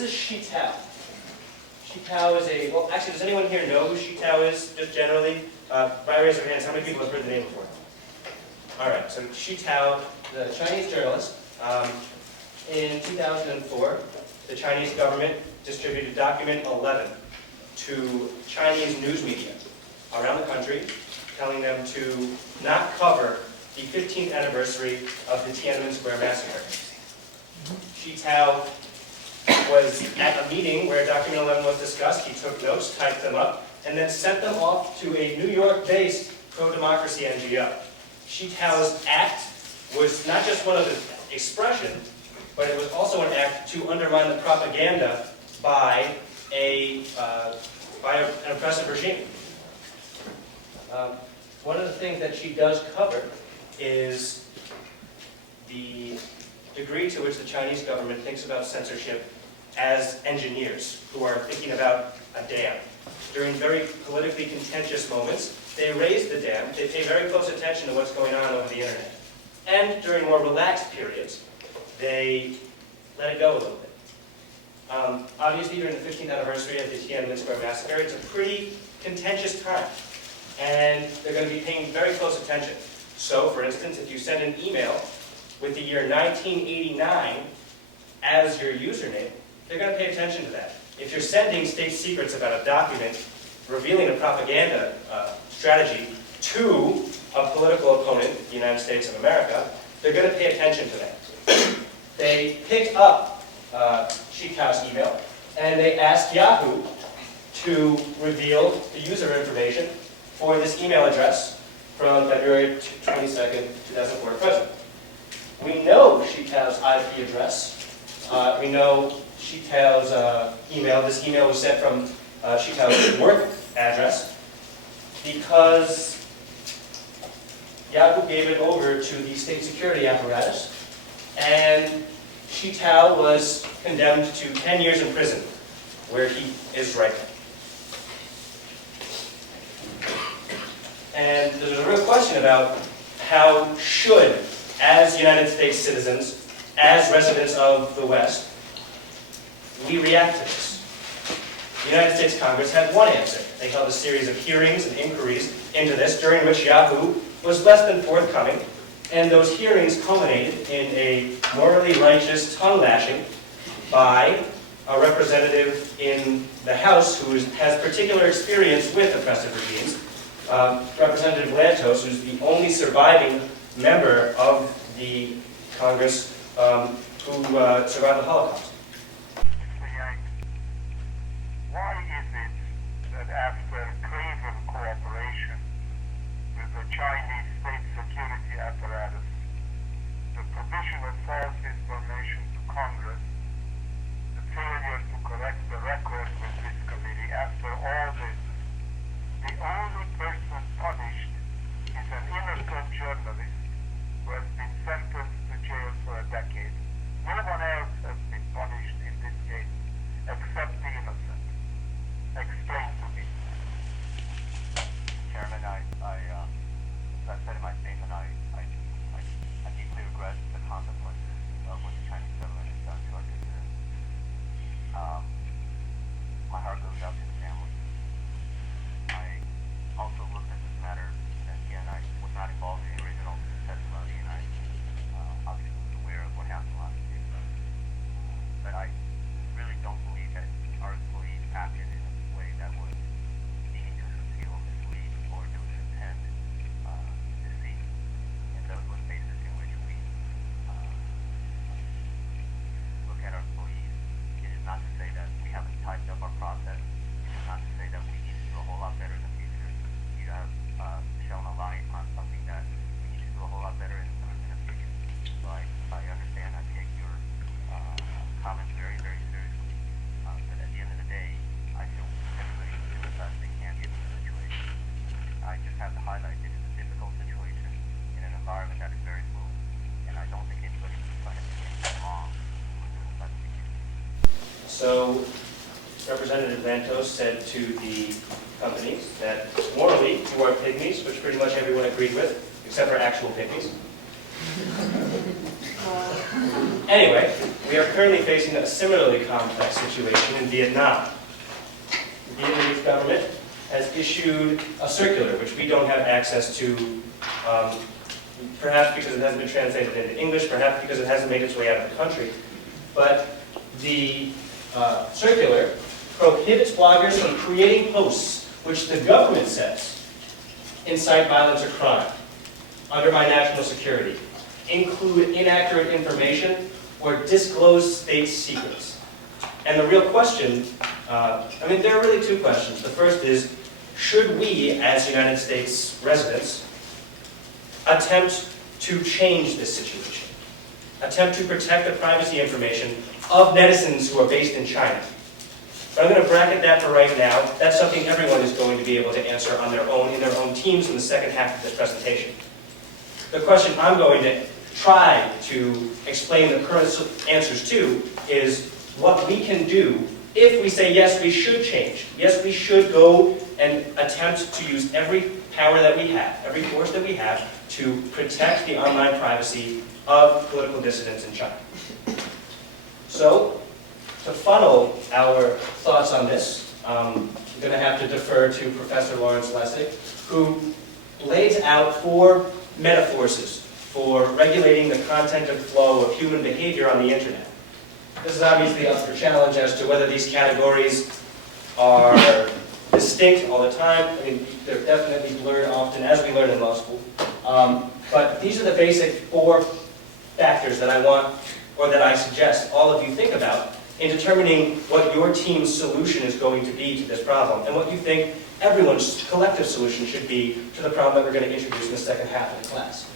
this is Shitao. Shitao is a, well, actually, does anyone here know who Shitao is, just generally? By raise of hands, how many people have heard the name before? All right, so Shitao, the Chinese journalist, in 2004, the Chinese government distributed document 11 to Chinese news media around the country, telling them to not cover the 15th anniversary of the Tiananmen Square massacre. Shitao was at a meeting where document 11 was discussed. He took notes, typed them up, and then sent them off to a New York-based pro-democracy NGO. Shitao's act was not just one of the expression, but it was also an act to undermine the propaganda by an oppressive regime. One of the things that she does cover is the degree to which the Chinese government thinks about censorship as engineers who are thinking about a dam. During very politically contentious moments, they raise the dam, they pay very close attention to what's going on over the internet. And during more relaxed periods, they let it go a little bit. Obviously, during the 15th anniversary of the Tiananmen Square massacre, it's a pretty contentious time. And they're going to be paying very close attention. So, for instance, if you send an email with the year 1989 as your username, they're going to pay attention to that. If you're sending state secrets about a document revealing a propaganda strategy to a political opponent, the United States of America, they're going to pay attention to that. They picked up Shitao's email, and they asked Yahoo to reveal the user information for this email address from February 22nd, 2004 to present. We know Shitao's IP address. We know Shitao's email. This email was sent from Shitao's work address because Yahoo gave it over to the state security apparatus, and Shitao was condemned to 10 years in prison, where he is right now. And there's a real question about how should, as United States citizens, as residents of the West, we react to this. The United States Congress had one answer. They held a series of hearings and inquiries into this, during which Yahoo was less than forthcoming, and those hearings culminated in a morally righteous tongue-lashing by a representative in the House who has particular experience with oppressive regimes, Representative Lantos, who's the only surviving member of the Congress who survived the Holocaust. Why is it that after craven cooperation with the Chinese state security apparatus, the provision of false information to Congress, the failure to correct the record with this committee, after all this, the only person punished is an innocent journalist who has been sentenced to jail for a decade? No one else has been punished in this case except the innocent. Explain to me. Chairman, as I said in my statement, I deeply regret the consequences of what the Chinese government has done to our dissidents. My heart goes out to the family. I also looked at this matter, and again, I was not involved in the original testimony, and I obviously was aware of what happened last year. But I really don't believe that our employees acted in a way that was seeking to conceal, mislead, or do to intend deceit. And those were the basis in which we look at our employees. It is not to say that we haven't tightened up our process. It is not to say that we need to do a whole lot better in the future. You have shown a light on something that we need to do a whole lot better in the future. So I understand. I take your comments very, very seriously. But at the end of the day, I feel everybody should do the best they can given the situation. I just have to highlight that it's a difficult situation in an environment that is very fluid. And I don't think anybody can find anything wrong with doing the best we can. So, Representative Lantos said to the companies that morally you are pygmies, which pretty much everyone agreed with, except for actual pygmies. Anyway, we are currently facing a similarly complex situation in Vietnam. The Vietnamese government has issued a circular, which we don't have access to, perhaps because it hasn't been translated into English, perhaps because it hasn't made its way out of the country. But the circular prohibits bloggers from creating posts which the government says incite violence or crime, undermine national security, include inaccurate information, or disclose state secrets. And the real question, there are really two questions. The first is, should we, as United States residents, attempt to change this situation? Attempt to protect the privacy information of netizens who are based in China? But I'm going to bracket that for right now. That's something everyone is going to be able to answer on their own, in their own teams in the second half of this presentation. The question I'm going to try to explain the current answers to is what we can do if we say, yes, we should change. Yes, we should go and attempt to use every power that we have, every force that we have, to protect the online privacy of political dissidents in China. So, to funnel our thoughts on this, I'm going to have to defer to Professor Lawrence Lessig, who lays out 4 metaphors for regulating the content and flow of human behavior on the internet. This is obviously up for challenge as to whether these categories are distinct all the time. They're definitely blurred often, as we learn in law school. But these are the basic 4 factors that I want, or that I suggest all of you think about in determining what your team's solution is going to be to this problem, and what you think everyone's collective solution should be to the problem that we're going to introduce in the second half of the class.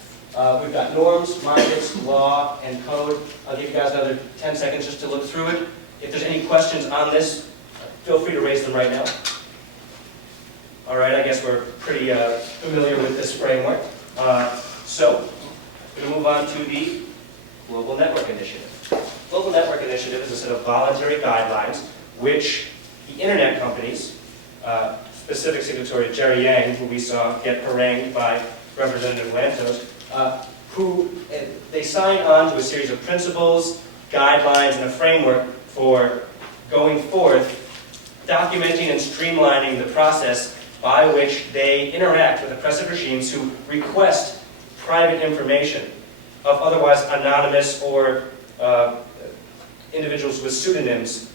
We've got norms, markets, law, and code. I'll give you guys another 10 seconds just to look through it. If there's any questions on this, feel free to raise them right now. All right, I guess we're pretty familiar with this framework. So, we're going to move on to the Global Network Initiative. Global Network Initiative is a set of voluntary guidelines which the internet companies, specific signatory Jerry Yang, who we saw get harangued by Representative Lantos, who they sign on to a series of principles, guidelines, and a framework for going forth, documenting and streamlining the process by which they interact with oppressive regimes who request private information of otherwise anonymous or individuals with pseudonyms,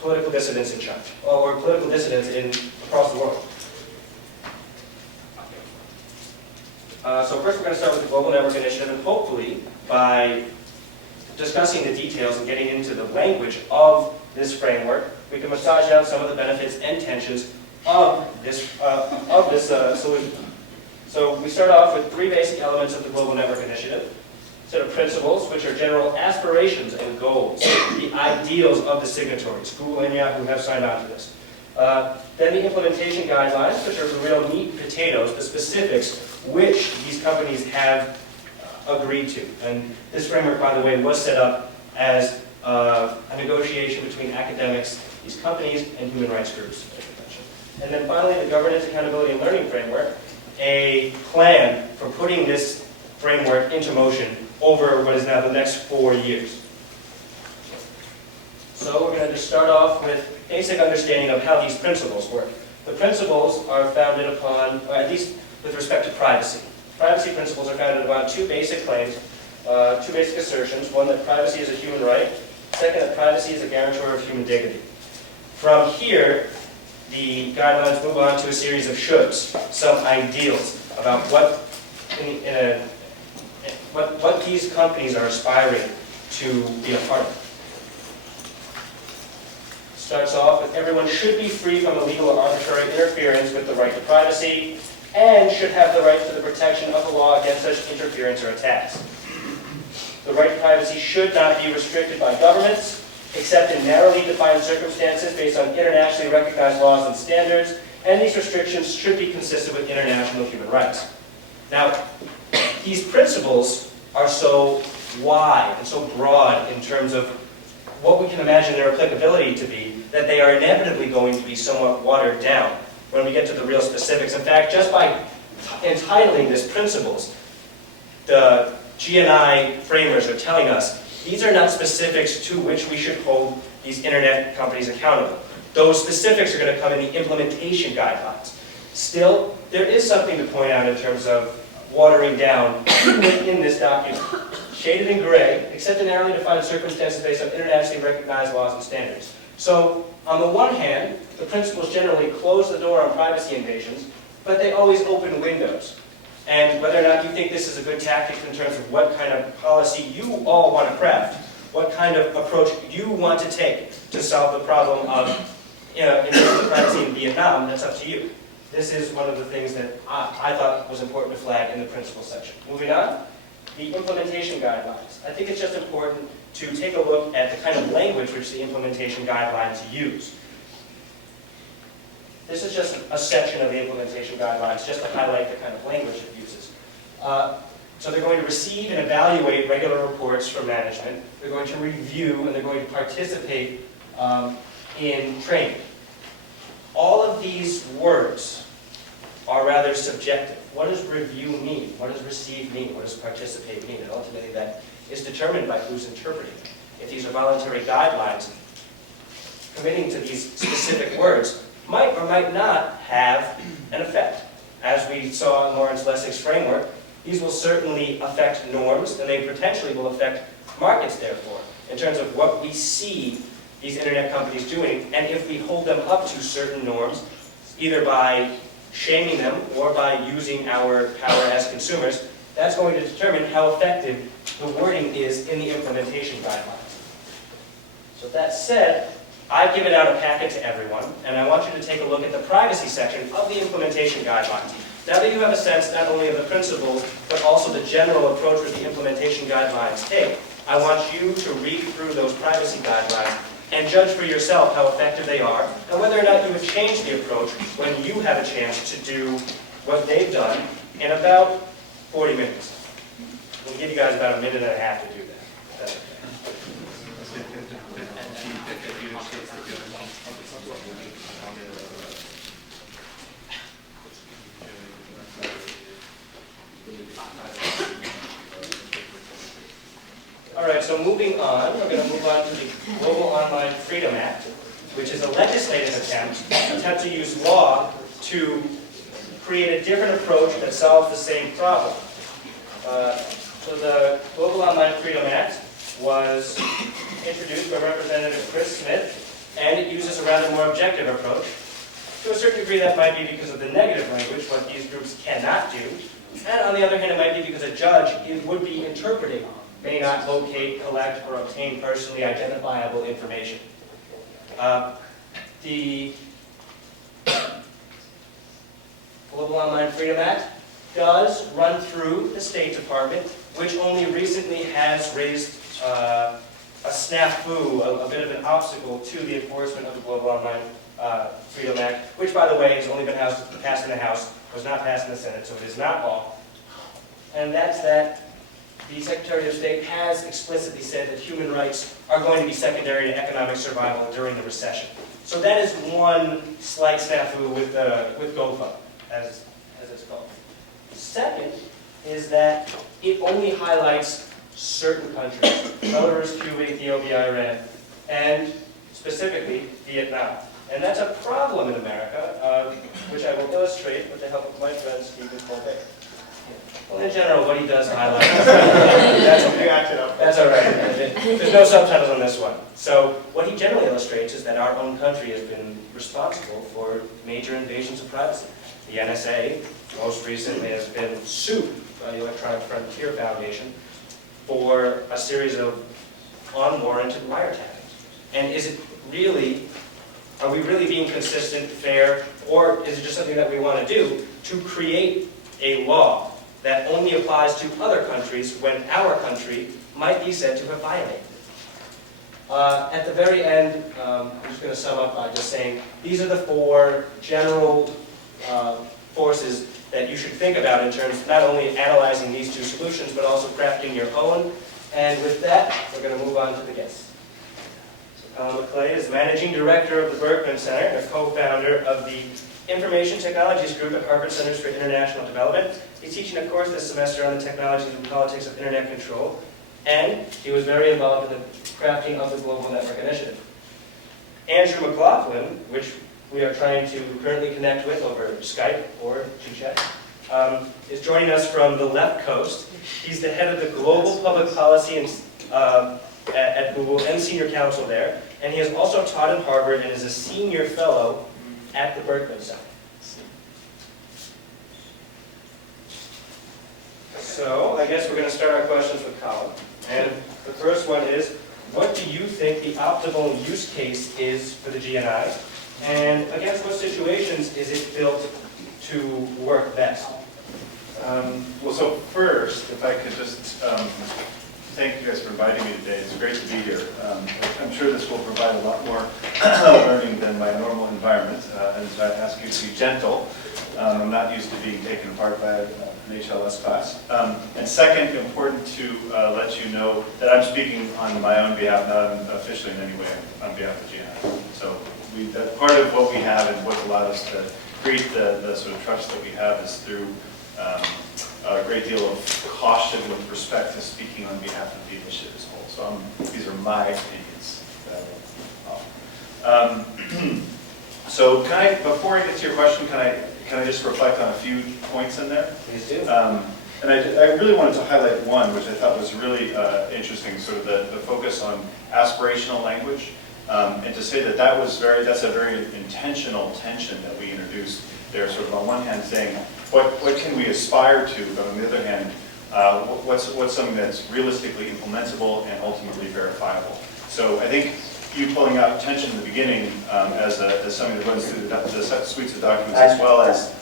political dissidents in China, or political dissidents across the world. So first we're going to start with the Global Network Initiative, and hopefully by discussing the details and getting into the language of this framework, we can massage out some of the benefits and tensions of this solution. So we start off with 3 basic elements of the Global Network Initiative. A set of principles, which are general aspirations and goals, the ideals of the signatories. Google and Yahoo have signed on to this. Then the implementation guidelines, which are the real meat and potatoes, the specifics which these companies have agreed to. And this framework, by the way, was set up as a negotiation between academics, these companies, and human rights groups. And then finally, the governance, accountability, and learning framework, a plan for putting this framework into motion over what is now the next 4 years. So we're going to just start off with basic understanding of how these principles work. The principles are founded upon, or at least with respect to privacy. Privacy principles are founded upon 2 basic claims, 2 basic assertions. One, that privacy is a human right. Second, that privacy is a guarantor of human dignity. From here, the guidelines move on to a series of shoulds, some ideals about what these companies are aspiring to be a part of. Starts off with everyone should be free from illegal or arbitrary interference with the right to privacy, and should have the right to the protection of the law against such interference or attacks. The right to privacy should not be restricted by governments, except in narrowly defined circumstances based on internationally recognized laws and standards, and these restrictions should be consistent with international human rights. Now, these principles are so wide and so broad in terms of what we can imagine their applicability to be, that they are inevitably going to be somewhat watered down when we get to the real specifics. In fact, just by entitling this principles, the G&I framers are telling us these are not specifics to which we should hold these internet companies accountable. Those specifics are going to come in the implementation guidelines. Still, there is something to point out in terms of watering down in this document. Shaded in gray, except in narrowly defined circumstances based on internationally recognized laws and standards. So, on the one hand, the principles generally close the door on privacy invasions, but they always open windows. And whether or not you think this is a good tactic in terms of what kind of policy you all want to craft, what kind of approach you want to take to solve the problem of internet privacy in Vietnam, that's up to you. This is one of the things that I thought was important to flag in the principles section. Moving on, the implementation guidelines. I think it's just important to take a look at the kind of language which the implementation guidelines use. This is just a section of the implementation guidelines, just to highlight the kind of language it uses. So they're going to receive and evaluate regular reports from management. They're going to review and they're going to participate in training. All of these words are rather subjective. What does review mean? What does receive mean? What does participate mean? And ultimately that is determined by who's interpreting it. If these are voluntary guidelines, committing to these specific words might or might not have an effect. As we saw in Lawrence Lessig's framework, these will certainly affect norms, and they potentially will affect markets, therefore, in terms of what we see these internet companies doing, and if we hold them up to certain norms, either by shaming them or by using our power as consumers, that's going to determine how effective the wording is in the implementation guidelines. So that said, I've given out a packet to everyone, and I want you to take a look at the privacy section of the implementation guidelines. Now that you have a sense not only of the principles, but also the general approach which the implementation guidelines take, I want you to read through those privacy guidelines and judge for yourself how effective they are, and whether or not you would change the approach when you have a chance to do what they've done in about 40 minutes. We'll give you guys about a minute and a half to do that. If that's okay. All right, so moving on, we're going to move on to the Global Online Freedom Act, which is a legislative attempt to use law to create a different approach that solves the same problem. So the Global Online Freedom Act was introduced by Representative Chris Smith, and it uses a rather more objective approach. To a certain degree, that might be because of the negative language, what these groups cannot do, and on the other hand, it might be because a judge would be interpreting may not locate, collect, or obtain personally identifiable information. The Global Online Freedom Act does run through the State Department, which only recently has raised a snafu, a bit of an obstacle to the enforcement of the Global Online Freedom Act, which, by the way, has only been passed in the House, was not passed in the Senate, so it is not law. And that's that the Secretary of State has explicitly said that human rights are going to be secondary to economic survival during the recession. So that is one slight snafu with GoFund, as it's called. Second is that it only highlights certain countries, Belarus, Cuba, Ethiopia, Iran, and specifically Vietnam. And that's a problem in America, which I will illustrate with the help of my friend Stephen Colbert. Well, in general, what he does highlight, that's all right. There's no subtitles on this one. So what he generally illustrates is that our own country has been responsible for major invasions of privacy. The NSA, most recently, has been sued by the Electronic Frontier Foundation for a series of unwarranted wiretapping. And is it really, are we really being consistent, fair, or is it just something that we want to do to create a law that only applies to other countries when our country might be said to have violated it? At the very end, I'm just going to sum up by just saying these are the four general forces that you should think about in terms of not only analyzing these two solutions, but also crafting your own. And with that, we're going to move on to the guests. So Colin McClay is Managing Director of the Berkman Center and a co-founder of the Information Technologies Group at Berkman Center for International Development. He's teaching a course this semester on the technologies and politics of internet control, and he was very involved in the crafting of the Global Network Initiative. Andrew McLaughlin, which we are trying to currently connect with over Skype or GChat, is joining us from the left coast. He's the head of the Global Public Policy at Google and Senior Counsel there, and he has also taught at Harvard and is a Senior Fellow at the Berkman Center. So, I guess we're going to start our questions with Colin. And the first one is, what do you think the optimal use case is for the GNI? And against what situations is it built to work best? Well, so first, if I could just thank you guys for inviting me today. It's great to be here. I'm sure this will provide a lot more learning than my normal environment. And so I ask you to be gentle. I'm not used to being taken apart by an HLS class. And second, important to let you know that I'm speaking on my own behalf, not officially in any way on behalf of GNI. So that's part of what we have and what's allowed us to create the sort of trust that we have is through a great deal of caution with respect to speaking on behalf of the initiative as a whole. So these are my opinions that I will offer. So can I, before I get to your question, can I just reflect on a few points in there? Please do. And I really wanted to highlight one, which I thought was really interesting, sort of the focus on aspirational language, and to say that that's a very intentional tension that we introduced there, sort of on one hand saying, what can we aspire to, but on the other hand, what's something that's realistically implementable and ultimately verifiable. So I think you pulling out tension in the beginning as something that runs through the suites of documents as well as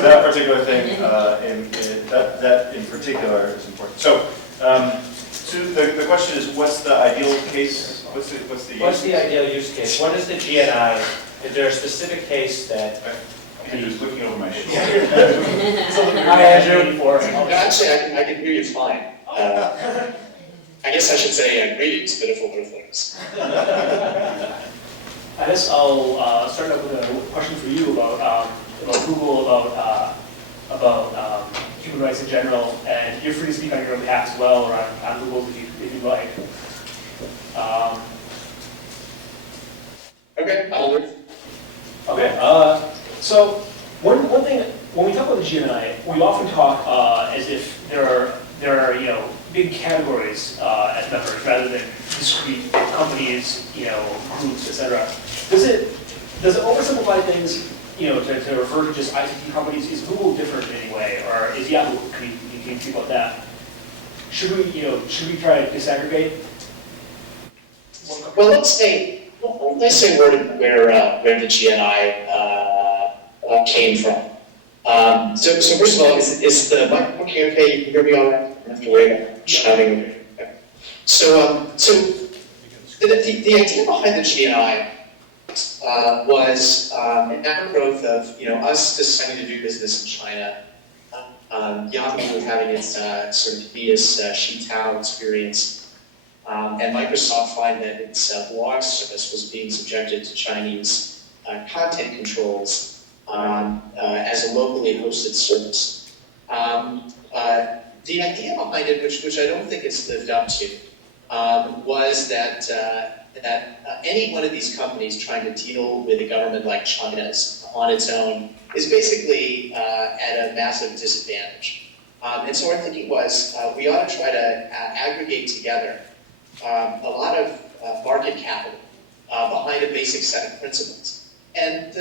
that particular thing, that in particular is important. So, the question is, what's the ideal case? What's the ideal use case? What is the GNI? Is there a specific case that... I'm just looking over my shoulder. Hi, Andrew. No, actually, I can hear you fine. I guess I should say greetings, beautiful earthlings. I guess I'll start out with a question for you about Google, about human rights in general, and you're free to speak on your own behalf as well, or on Google if you'd like. Okay, I'll Okay. So one thing when we talk about the GNI, we often talk as if there are big categories as members rather than discrete companies, groups, etc. Does it oversimplify things, to refer to just ICT companies? Is Google different in any way, or is Yahoo? Can you speak about that? Should we try to disaggregate? Well, let's say where the GNI came from. So first of all, is the microphone okay? You can hear me all right? I don't have to worry about shouting. So the idea behind the GNI was an outgrowth of us deciding to do business in China. Yahoo having its sort of tedious Xitao experience, and Microsoft finding that its blog service was being subjected to Chinese content controls as a locally hosted service. The idea behind it, which I don't think it's lived up to, was that any one of these companies trying to deal with a government like China's on its own is basically at a massive disadvantage. And so our thinking was we ought to try to aggregate together a lot of market capital behind a basic set of principles. And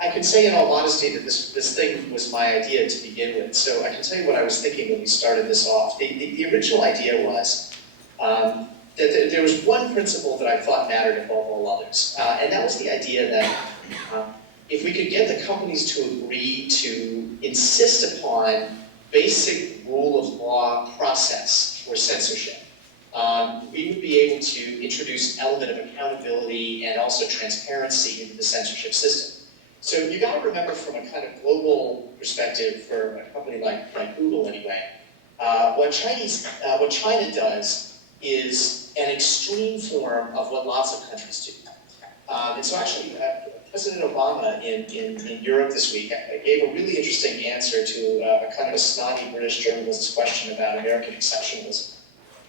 I can say in all honesty that this thing was my idea to begin with. So I can tell you what I was thinking when we started this off. The original idea was that there was one principle that I thought mattered above all others. And that was the idea that if we could get the companies to agree to insist upon basic rule of law process for censorship, we would be able to introduce an element of accountability and also transparency into the censorship system. So you got to remember, from a kind of global perspective for a company like Google anyway, what China does is an extreme form of what lots of countries do. And so actually, President Obama in Europe this week gave a really interesting answer to a kind of a snotty British journalist's question about American exceptionalism.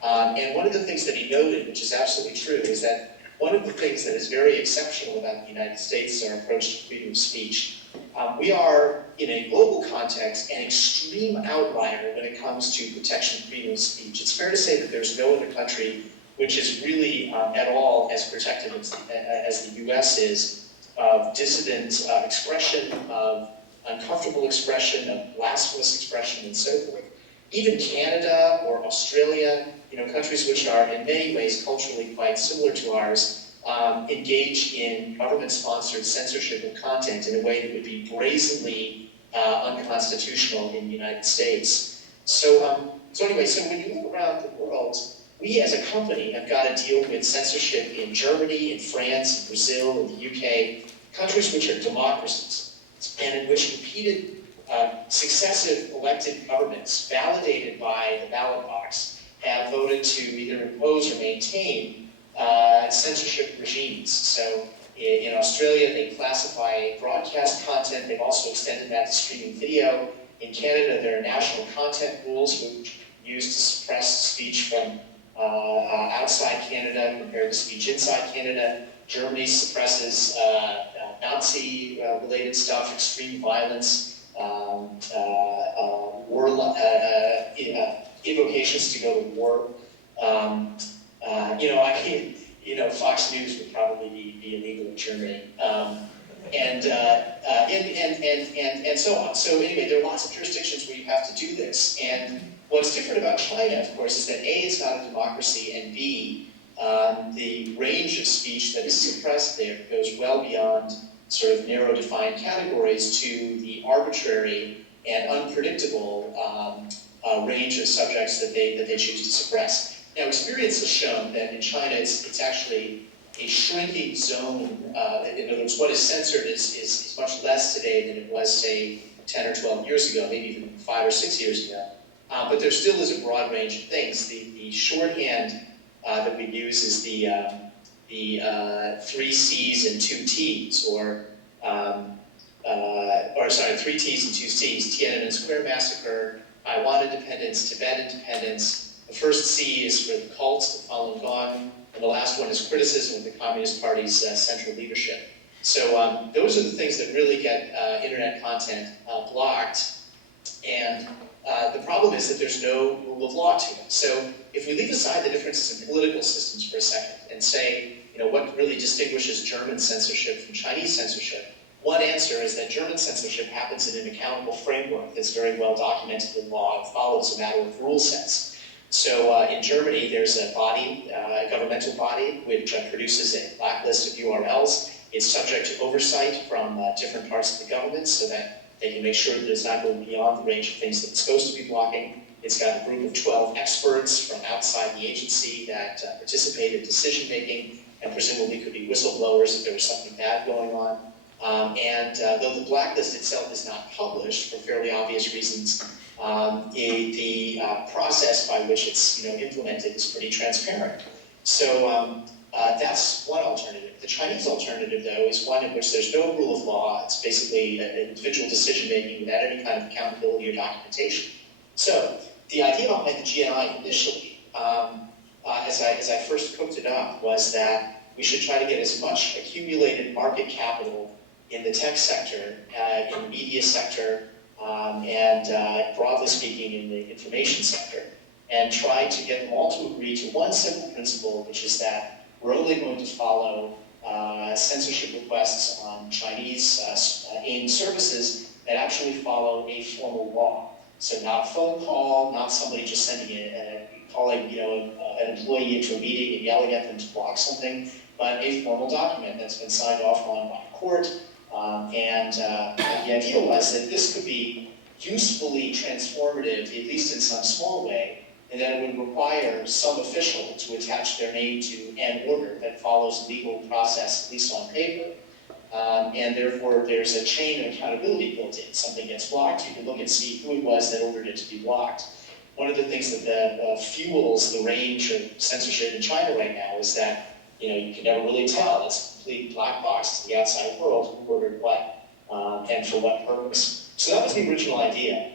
And one of the things that he noted, which is absolutely true, is that one of the things that is very exceptional about the United States is our approach to freedom of speech. We are, in a global context, an extreme outlier when it comes to protection of freedom of speech. It's fair to say that there's no other country which is really at all as protected as the US is of dissident expression, of uncomfortable expression, of blasphemous expression, and so forth. Even Canada or Australia, countries which are in many ways culturally quite similar to ours, engage in government-sponsored censorship of content in a way that would be brazenly unconstitutional in the United States. So anyway, when you look around the world, we as a company have got to deal with censorship in Germany, in France, in Brazil, in the UK, countries which are democracies, and in which repeated successive elected governments, validated by the ballot box, have voted to either impose or maintain censorship regimes. So in Australia, they classify broadcast content. They've also extended that to streaming video. In Canada, there are national content rules which are used to suppress speech from outside Canada compared to speech inside Canada. Germany suppresses Nazi-related stuff, extreme violence, war, invocations to go to war. Fox News would probably be illegal in Germany, and so on. So anyway, there are lots of jurisdictions where you have to do this. And what's different about China, of course, is that A, it's not a democracy, and B, the range of speech that is suppressed there goes well beyond sort of narrow defined categories to the arbitrary and unpredictable range of subjects that they choose to suppress. Now, experience has shown that in China, it's actually a shrinking zone. In other words, what is censored is much less today than it was, say, 10 or 12 years ago, maybe even 5 or 6 years ago. But there still is a broad range of things. The shorthand that we use is the 3 C's and 2 T's, or 3 T's and 2 C's: Tiananmen Square Massacre, Taiwan independence, Tibet independence. The first C is for the cult, the Falun Gong, and the last one is criticism of the Communist Party's central leadership. So those are the things that really get internet content blocked. And the problem is that there's no rule of law to it. So if we leave aside the differences in political systems for a second and say, what really distinguishes German censorship from Chinese censorship, one answer is that German censorship happens in an accountable framework that's very well documented in law and follows a matter of rule sets. So in Germany, there's a body, a governmental body, which produces a blacklist of URLs. It's subject to oversight from different parts of the government so that they can make sure that it's not going beyond the range of things that it's supposed to be blocking. It's got a group of 12 experts from outside the agency that participate in decision-making and presumably could be whistleblowers if there was something bad going on. Though the blacklist itself is not published for fairly obvious reasons, the process by which it's implemented is pretty transparent. So that's one alternative. The Chinese alternative, though, is one in which there's no rule of law. It's basically individual decision-making without any kind of accountability or documentation. So the idea behind the GNI initially, as I first cooked it up, was that we should try to get as much accumulated market capital in the tech sector, in the media sector, and broadly speaking in the information sector, and try to get them all to agree to one simple principle, which is that we're only going to follow censorship requests on Chinese aimed services that actually follow a formal law. So not phone call, not somebody just calling an employee into a meeting and yelling at them to block something, but a formal document that's been signed off on by a court. The idea was that this could be usefully transformative, at least in some small way, and that it would require some official to attach their name to an order that follows legal process, at least on paper. And therefore, there's a chain of accountability built in. Something gets blocked, you can look and see who it was that ordered it to be blocked. One of the things that fuels the range of censorship in China right now is that you can never really tell. It's complete black box to the outside world, who ordered what, and for what purpose. So that was the original idea.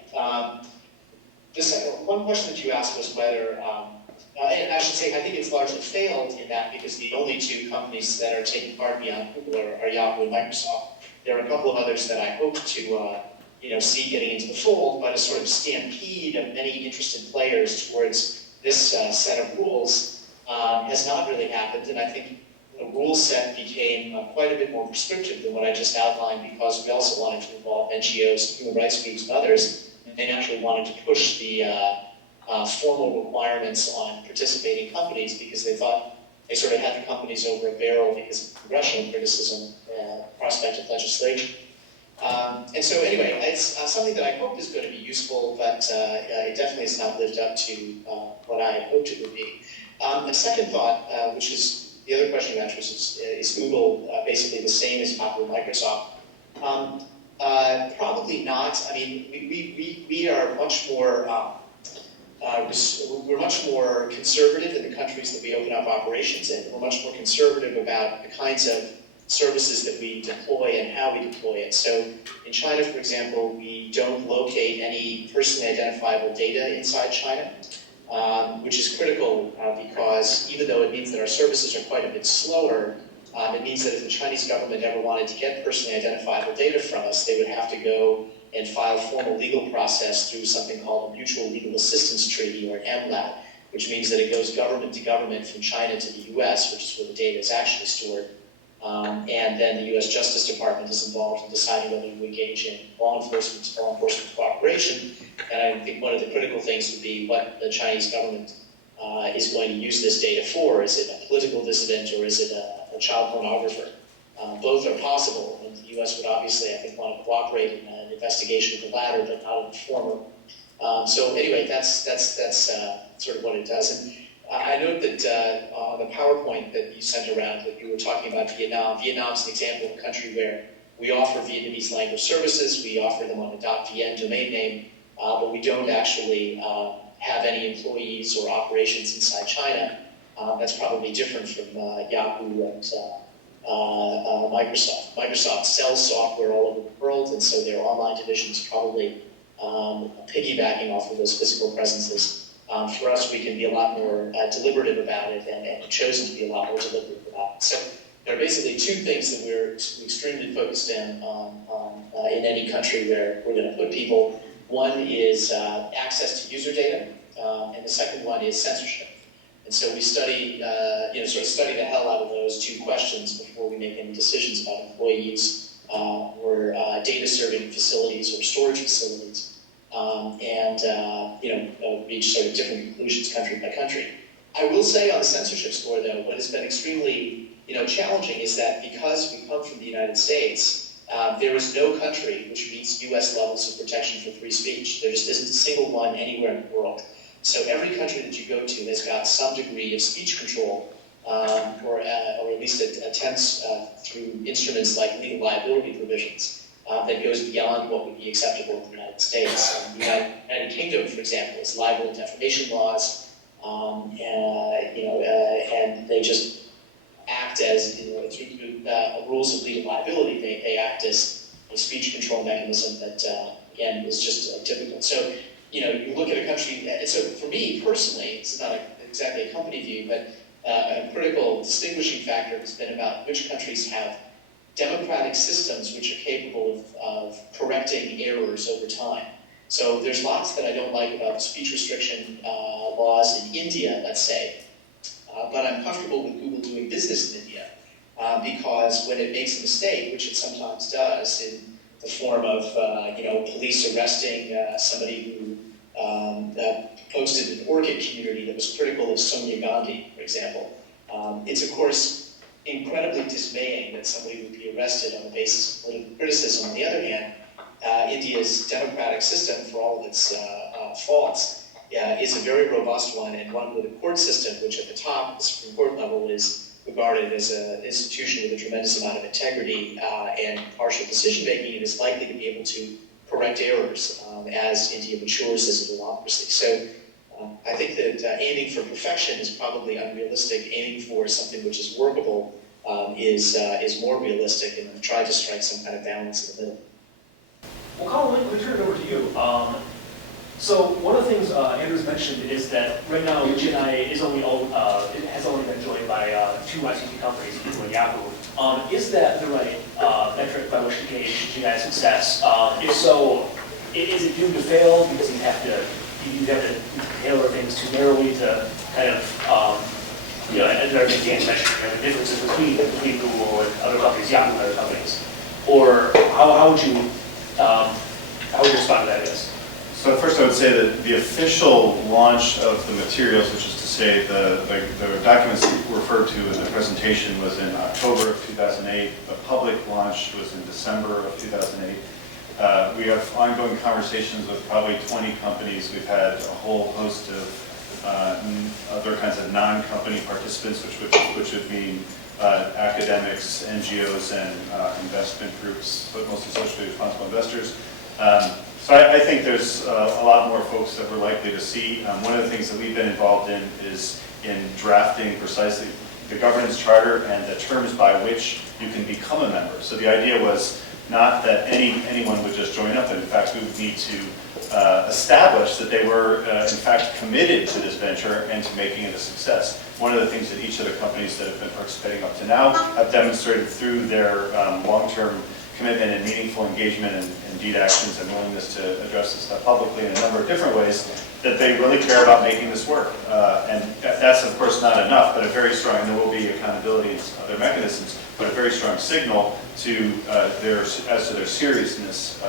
One question that you asked was whether, and I should say, I think it's largely failed in that because the only two companies that are taking part beyond Google are Yahoo and Microsoft. There are a couple of others that I hope to see getting into the fold, but a sort of stampede of many interested players towards this set of rules has not really happened, and I think the rule set became quite a bit more prescriptive than what I just outlined because we also wanted to involve NGOs, human rights groups, and others, and they actually wanted to push the formal requirements on participating companies because they thought they sort of had the companies over a barrel because of congressional criticism, prospective legislation. And so anyway, it's something that I hope is going to be useful, but it definitely has not lived up to what I had hoped it would be. The second thought, which is the other question you asked, was is Google basically the same as Yahoo and Microsoft? Probably not. I mean, we are much more we're much more conservative in the countries that we open up operations in. We're much more conservative about the kinds of services that we deploy and how we deploy it. So in China, for example, we don't locate any personally identifiable data inside China, which is critical because even though it means that our services are quite a bit slower, it means that if the Chinese government ever wanted to get personally identifiable data from us, they would have to go and file a formal legal process through something called a Mutual Legal Assistance Treaty, or MLAT, which means that it goes government to government from China to the US, which is where the data is actually stored. And then the US Justice Department is involved in deciding whether to engage in law enforcement cooperation. And I think one of the critical things would be what the Chinese government is going to use this data for. Is it a political dissident or is it a child pornographer? Both are possible, and the US would obviously, I think, want to cooperate in an investigation of the latter, but not of the former. So anyway, that's sort of what it does. And I note that on the PowerPoint that you sent around, that you were talking about Vietnam. Vietnam is an example of a country where we offer Vietnamese language services. We offer them on the .vn domain name, but we don't actually have any employees or operations inside China. That's probably different from Yahoo and Microsoft. Microsoft sells software all over the world, and so their online division is probably piggybacking off of those physical presences. For us, we can be a lot more deliberative about it and chosen to be a lot more deliberative about it. So there are basically two things that we're extremely focused in any country where we're going to put people. One is access to user data, and the second one is censorship. And so we study, study the hell out of those two questions before we make any decisions about employees or data serving facilities or storage facilities. Reach sort of different conclusions country by country. I will say on the censorship score, though, what has been extremely challenging is that because we come from the United States, there is no country which meets U.S. levels of protection for free speech. There just isn't a single one anywhere in the world. So every country that you go to has got some degree of speech control, or at least attempts through instruments like legal liability provisions. That goes beyond what would be acceptable in the United States. The United Kingdom, for example, has libel and defamation laws, and they just act as, through rules of legal liability, they act as a speech control mechanism that, again, is just difficult. So, you look at a country, so for me personally, it's not exactly a company view, but a critical distinguishing factor has been about which countries have democratic systems which are capable of correcting errors over time. So there's lots that I don't like about speech restriction laws in India, let's say, but I'm comfortable with Google doing business in India because when it makes a mistake, which it sometimes does in the form of police arresting somebody who posted an orchid community that was critical of Sonia Gandhi, for example, it's of course incredibly dismaying that somebody would be arrested on the basis of political criticism. On the other hand, India's democratic system, for all of its faults, is a very robust one, and one with a court system which at the top, the Supreme Court level, is regarded as an institution with a tremendous amount of integrity and partial decision-making, and is likely to be able to correct errors as India matures as a democracy. So I think that aiming for perfection is probably unrealistic. Aiming for something which is workable is more realistic and try to strike some kind of balance in the middle. Well, Colin, let me turn it over to you. So one of the things Andrew's mentioned is that right now GNI is only it has only been joined by 2 ICT companies, Google and Yahoo. Is that the right metric by which to gauge GNI's success? If so, is it doomed to fail because you have to tailor things too narrowly to kind of and there are things Dan's mentioned, the differences between Google and other companies, Yahoo and other companies, or how would you respond to that? I guess. So first I would say that the official launch of the materials, which is to say the documents referred to in the presentation, was in October of 2008. The public launch was in December of 2008. We have ongoing conversations with probably 20 companies. We've had a whole host of other kinds of non-company participants, which would mean academics, NGOs, and investment groups, but mostly socially responsible investors. So I think there's a lot more folks that we're likely to see. One of the things that we've been involved in is in drafting precisely the governance charter and the terms by which you can become a member. So the idea was not that anyone would just join up, but in fact we would need to establish that they were in fact committed to this venture and to making it a success. One of the things that each of the companies that have been participating up to now have demonstrated through their long-term commitment and meaningful engagement and deed actions and willingness to address this stuff publicly in a number of different ways, that they really care about making this work. And that's of course not enough, but a very strong, and there will be accountability and other mechanisms, but a very strong signal to as to their seriousness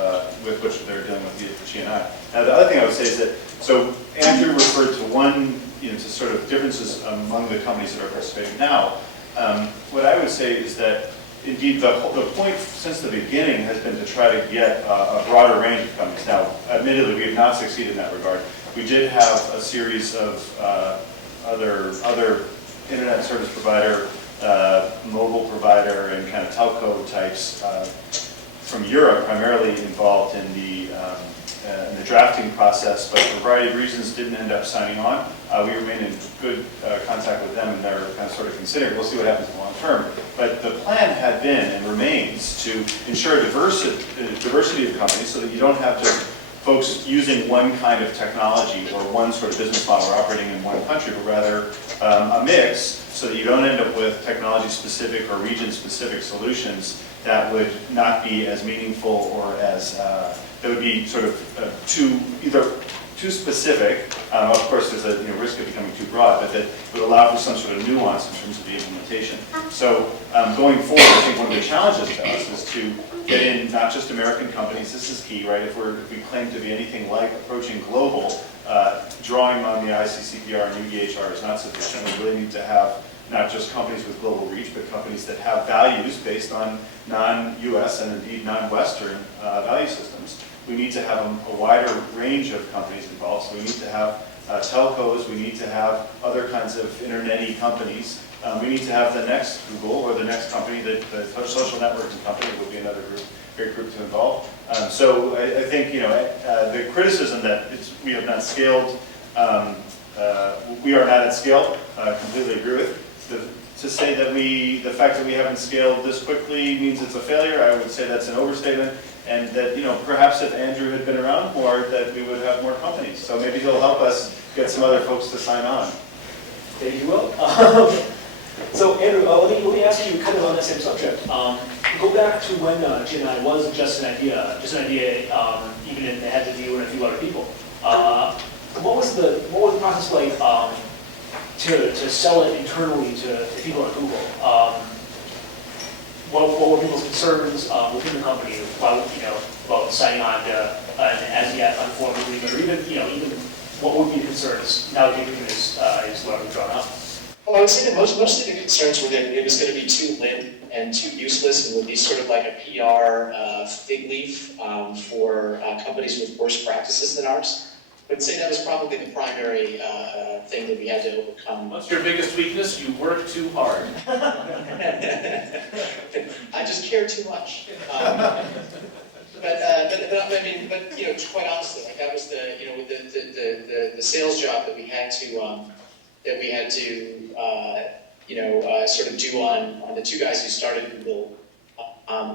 with which they're dealing with the GNI. Now the other thing I would say is that, so Andrew referred to one, to sort of differences among the companies that are participating now. What I would say is that indeed, the point since the beginning has been to try to get a broader range of companies. Now, admittedly, we have not succeeded in that regard. We did have a series of other internet service provider, mobile provider, and kind of telco types from Europe, primarily involved in the drafting process, but for a variety of reasons didn't end up signing on. We remain in good contact with them, and they're kind of sort of considering. We'll see what happens in the long term. But the plan had been and remains to ensure diversity of companies so that you don't have just folks using one kind of technology or one sort of business model or operating in one country, but rather a mix so that you don't end up with technology-specific or region-specific solutions that would not be as meaningful or as that would be sort of either too specific. Of course, there's a risk of becoming too broad, but that would allow for some sort of nuance in terms of the implementation. So going forward, I think one of the challenges to us is to get in not just American companies. This is key, right? If we claim to be anything like approaching global, drawing on the ICCPR and UEHR is not sufficient. We really need to have not just companies with global reach, but companies that have values based on non-US and indeed non-Western value systems. We need to have a wider range of companies involved. So we need to have telcos, we need to have other kinds of internet-y companies. We need to have the next Google or the next company, the social networking company would be another great group to involve. So I think the criticism that we have not scaled, we are not at scale, completely agree with. To say that the fact that we haven't scaled this quickly means it's a failure, I would say that's an overstatement. And that, perhaps if Andrew had been around more, that we would have more companies. So maybe he'll help us get some other folks to sign on. Maybe he will. So Andrew, let me ask you kind of on that same subject. Go back to when GNI was just an idea, even in the heads of you and a few other people. What was the process like to sell it internally to people at Google? What were people's concerns within the company about signing on to an as yet unformed agreement, or even what would be the concerns now that the agreement is largely drawn up? Well, I would say that most of the concerns were that it was going to be too limp and too useless and would be sort of like a PR fig leaf for companies with worse practices than ours. I would say that was probably the primary thing that we had to overcome. What's your biggest weakness? You work too hard. I just care too much. But quite honestly, like that was the sales job that we had to sort of do on the two guys who started Google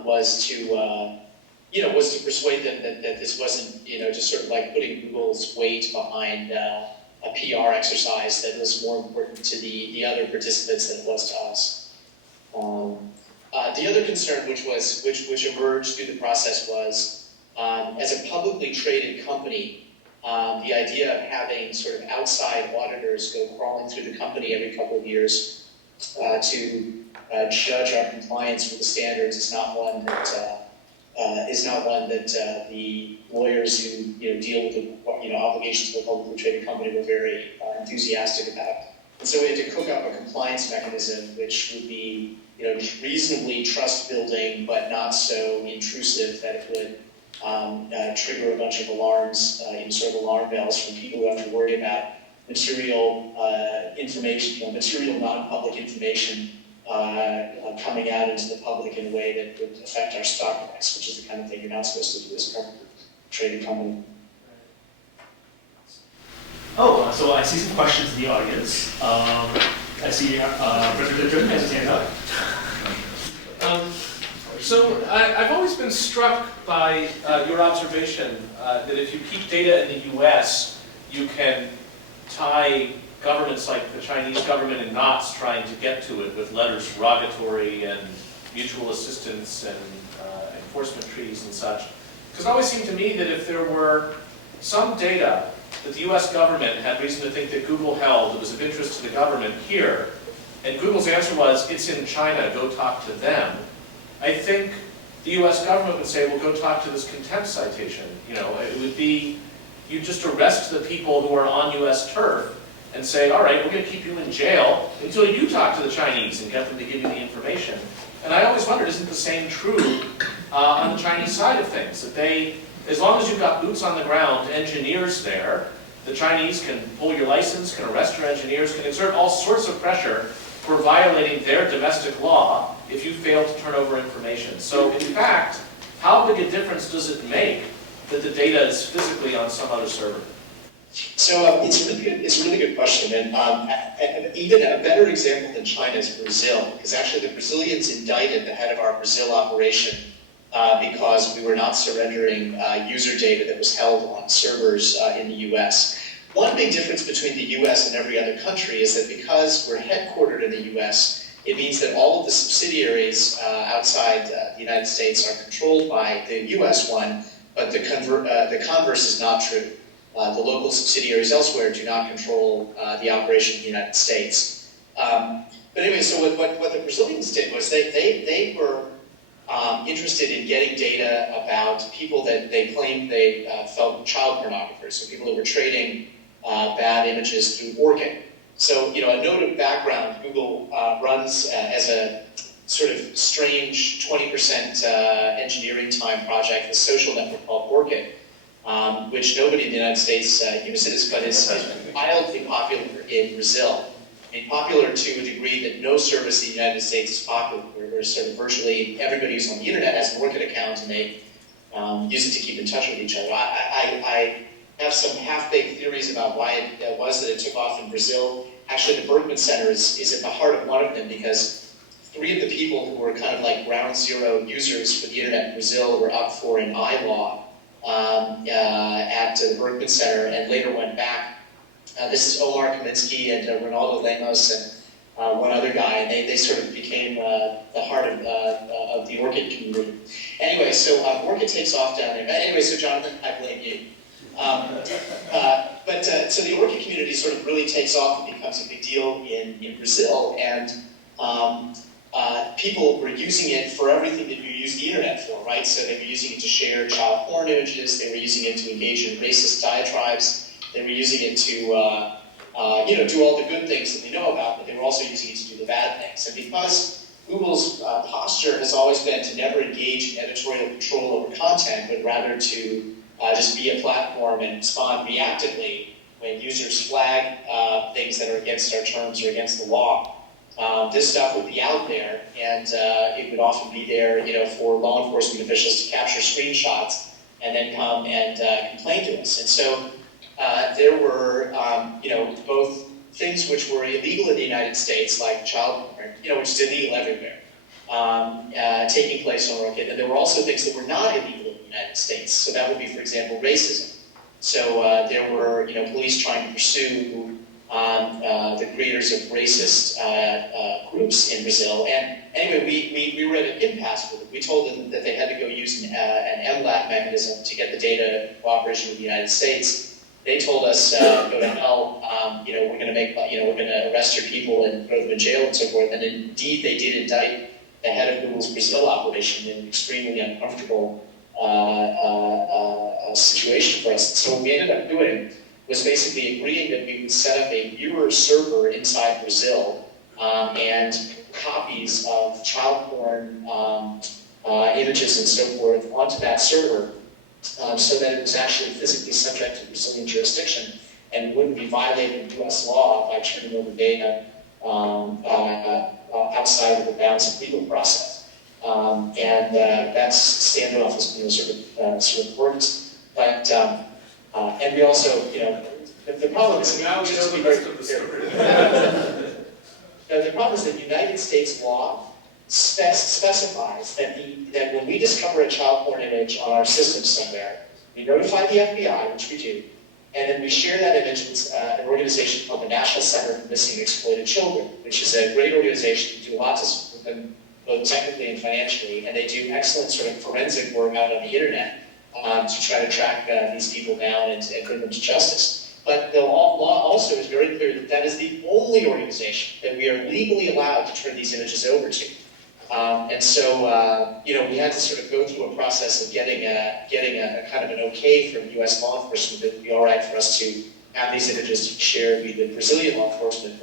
was to persuade them that this wasn't, just sort of like putting Google's weight behind a PR exercise that was more important to the other participants than it was to us. The other concern which emerged through the process was, as a publicly traded company, the idea of having sort of outside auditors go crawling through the company every couple of years to judge our compliance with the standards is not one that the lawyers who deal with the obligations of a publicly traded company were very enthusiastic about. And so we had to cook up a compliance mechanism which would be reasonably trust building but not so intrusive that it would trigger a bunch of alarms, sort of alarm bells from people who have to worry about material information, material non-public information coming out into the public in a way that would affect our stock price, which is the kind of thing you're not supposed to do as a publicly traded company. Oh, so I see some questions in the audience. I see President Zittrain has his hand up. So I've always been struck by your observation that if you keep data in the US, you can tie governments like the Chinese government in knots trying to get to it with letters derogatory and mutual assistance and enforcement treaties and such. Because it always seemed to me that if there were some data that the US government had reason to think that Google held that was of interest to the government here, and Google's answer was, it's in China, go talk to them, I think the US government would say, well, go talk to this contempt citation. It would be, you just arrest the people who are on US turf and say, all right, we're going to keep you in jail until you talk to the Chinese and get them to give you the information. And I always wondered, isn't the same true on the Chinese side of things? That they, as long as you've got boots on the ground, engineers there, the Chinese can pull your license, can arrest your engineers, can exert all sorts of pressure for violating their domestic law if you fail to turn over information. So in fact, how big a difference does it make that the data is physically on some other server? So it's a really good question, and even a better example than China is Brazil, because actually the Brazilians indicted the head of our Brazil operation because we were not surrendering user data that was held on servers in the US. One big difference between the US and every other country is that because we're headquartered in the US, it means that all of the subsidiaries outside the United States are controlled by the US one, but the converse is not true. The local subsidiaries elsewhere do not control the operation in the United States. But anyway, so what the Brazilians did was they were interested in getting data about people that they claimed they felt child pornographers, so people that were trading bad images through Orchid. So, a note of background, Google runs as a sort of strange 20% engineering time project, a social network called Orchid, which nobody in the United States uses, but is wildly popular in Brazil. I mean, popular to a degree that no service in the United States is popular, where sort of virtually everybody who's on the internet has an Orchid account and they use it to keep in touch with each other. I have some half-baked theories about why it was that it took off in Brazil. Actually, the Berkman Center is at the heart of one of them, because 3 of the people who were kind of like ground zero users for the internet in Brazil were up for an I-law at the Berkman Center and later went back. This is Omar Kaminsky and Ronaldo Lemos and one other guy, and they sort of became the heart of the Orchid community. Anyway, so Orchid takes off down there. Anyway, so Jonathan, I blame you. So the Orchid community sort of really takes off and becomes a big deal in Brazil, and people were using it for everything that you use the internet for, right? So they were using it to share child porn images, they were using it to engage in racist diatribes, they were using it to do all the good things that they know about, but they were also using it to do the bad things. And because Google's posture has always been to never engage in editorial control over content, but rather to just be a platform and respond reactively when users flag things that are against our terms or against the law. This stuff would be out there, and it would often be there, for law enforcement officials to capture screenshots and then come and complain to us. And so there were, both things which were illegal in the United States, like child porn, which is illegal everywhere, taking place on our kid. And there were also things that were not illegal in the United States. So that would be, for example, racism. So there were, police trying to pursue the creators of racist groups in Brazil. And anyway, we were at an impasse with it. We told them that they had to go use an MLAT mechanism to get the data cooperation with the United States. They told us, go to hell, we're going to arrest your people and throw them in jail and so forth. And indeed, they did indict the head of Google's Brazil operation in an extremely uncomfortable situation for us. So what we ended up doing was basically agreeing that we would set up a viewer server inside Brazil and copies of child porn images and so forth onto that server so that it was actually physically subject to Brazilian jurisdiction and wouldn't be violating U.S. law by turning over data outside of the bounds of legal process. And that's standoff has been sort of worked. But and we also, the problem is now we know the rest of the story. The problem is that United States law specifies that when we discover a child porn image on our system somewhere, we notify the FBI, which we do, and then we share that image with an organization called the National Center for Missing and Exploited Children, which is a great organization to do lots of support them, both technically and financially, and they do excellent sort of forensic work out on the internet to try to track these people down and bring them to justice. But the law also is very clear that that is the only organization that we are legally allowed to turn these images over to. And so, we had to sort of go through a process of getting a kind of an okay from U.S. law enforcement that it would be all right for us to have these images shared with the Brazilian law enforcement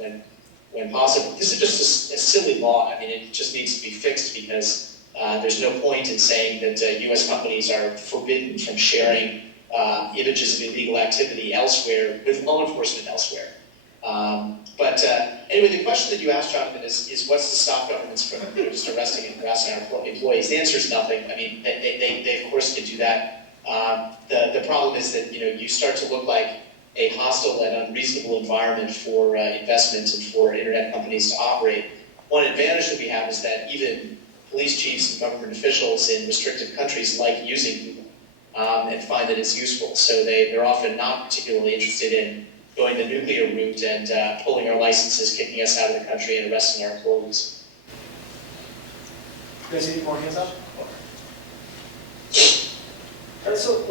when possible. This is just a silly law. I mean, it just needs to be fixed because there's no point in saying that U.S. companies are forbidden from sharing images of illegal activity elsewhere with law enforcement elsewhere. But anyway, the question that you asked, Jonathan, is what's to stop governments from just arresting and harassing our employees? The answer is nothing. I mean, they of course can do that. The problem is that you start to look like a hostile and unreasonable environment for investment and for internet companies to operate. One advantage that we have is that even police chiefs and government officials in restricted countries like using Google and find that it's useful. So they're often not particularly interested in going the nuclear route and pulling our licenses, kicking us out of the country, and arresting our employees. You guys see any more hands up? All right, so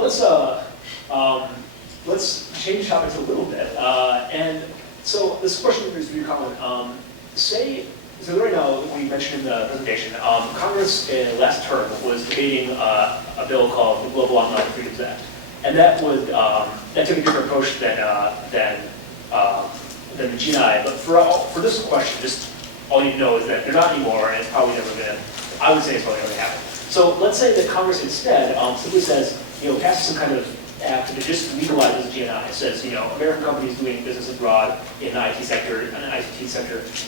let's change topics a little bit. And so this question is very common. So right now, we mentioned in the presentation, Congress last term was debating a bill called the Global Online Freedoms Act. And that took a different approach than the GNI. But for this question, just all you know is that they're not anymore, and it's probably never going to. I would say it's probably never going to happen. So let's say that Congress instead simply says, passes some kind of act that just legalizes GNI. It says, American companies doing business abroad in the IT sector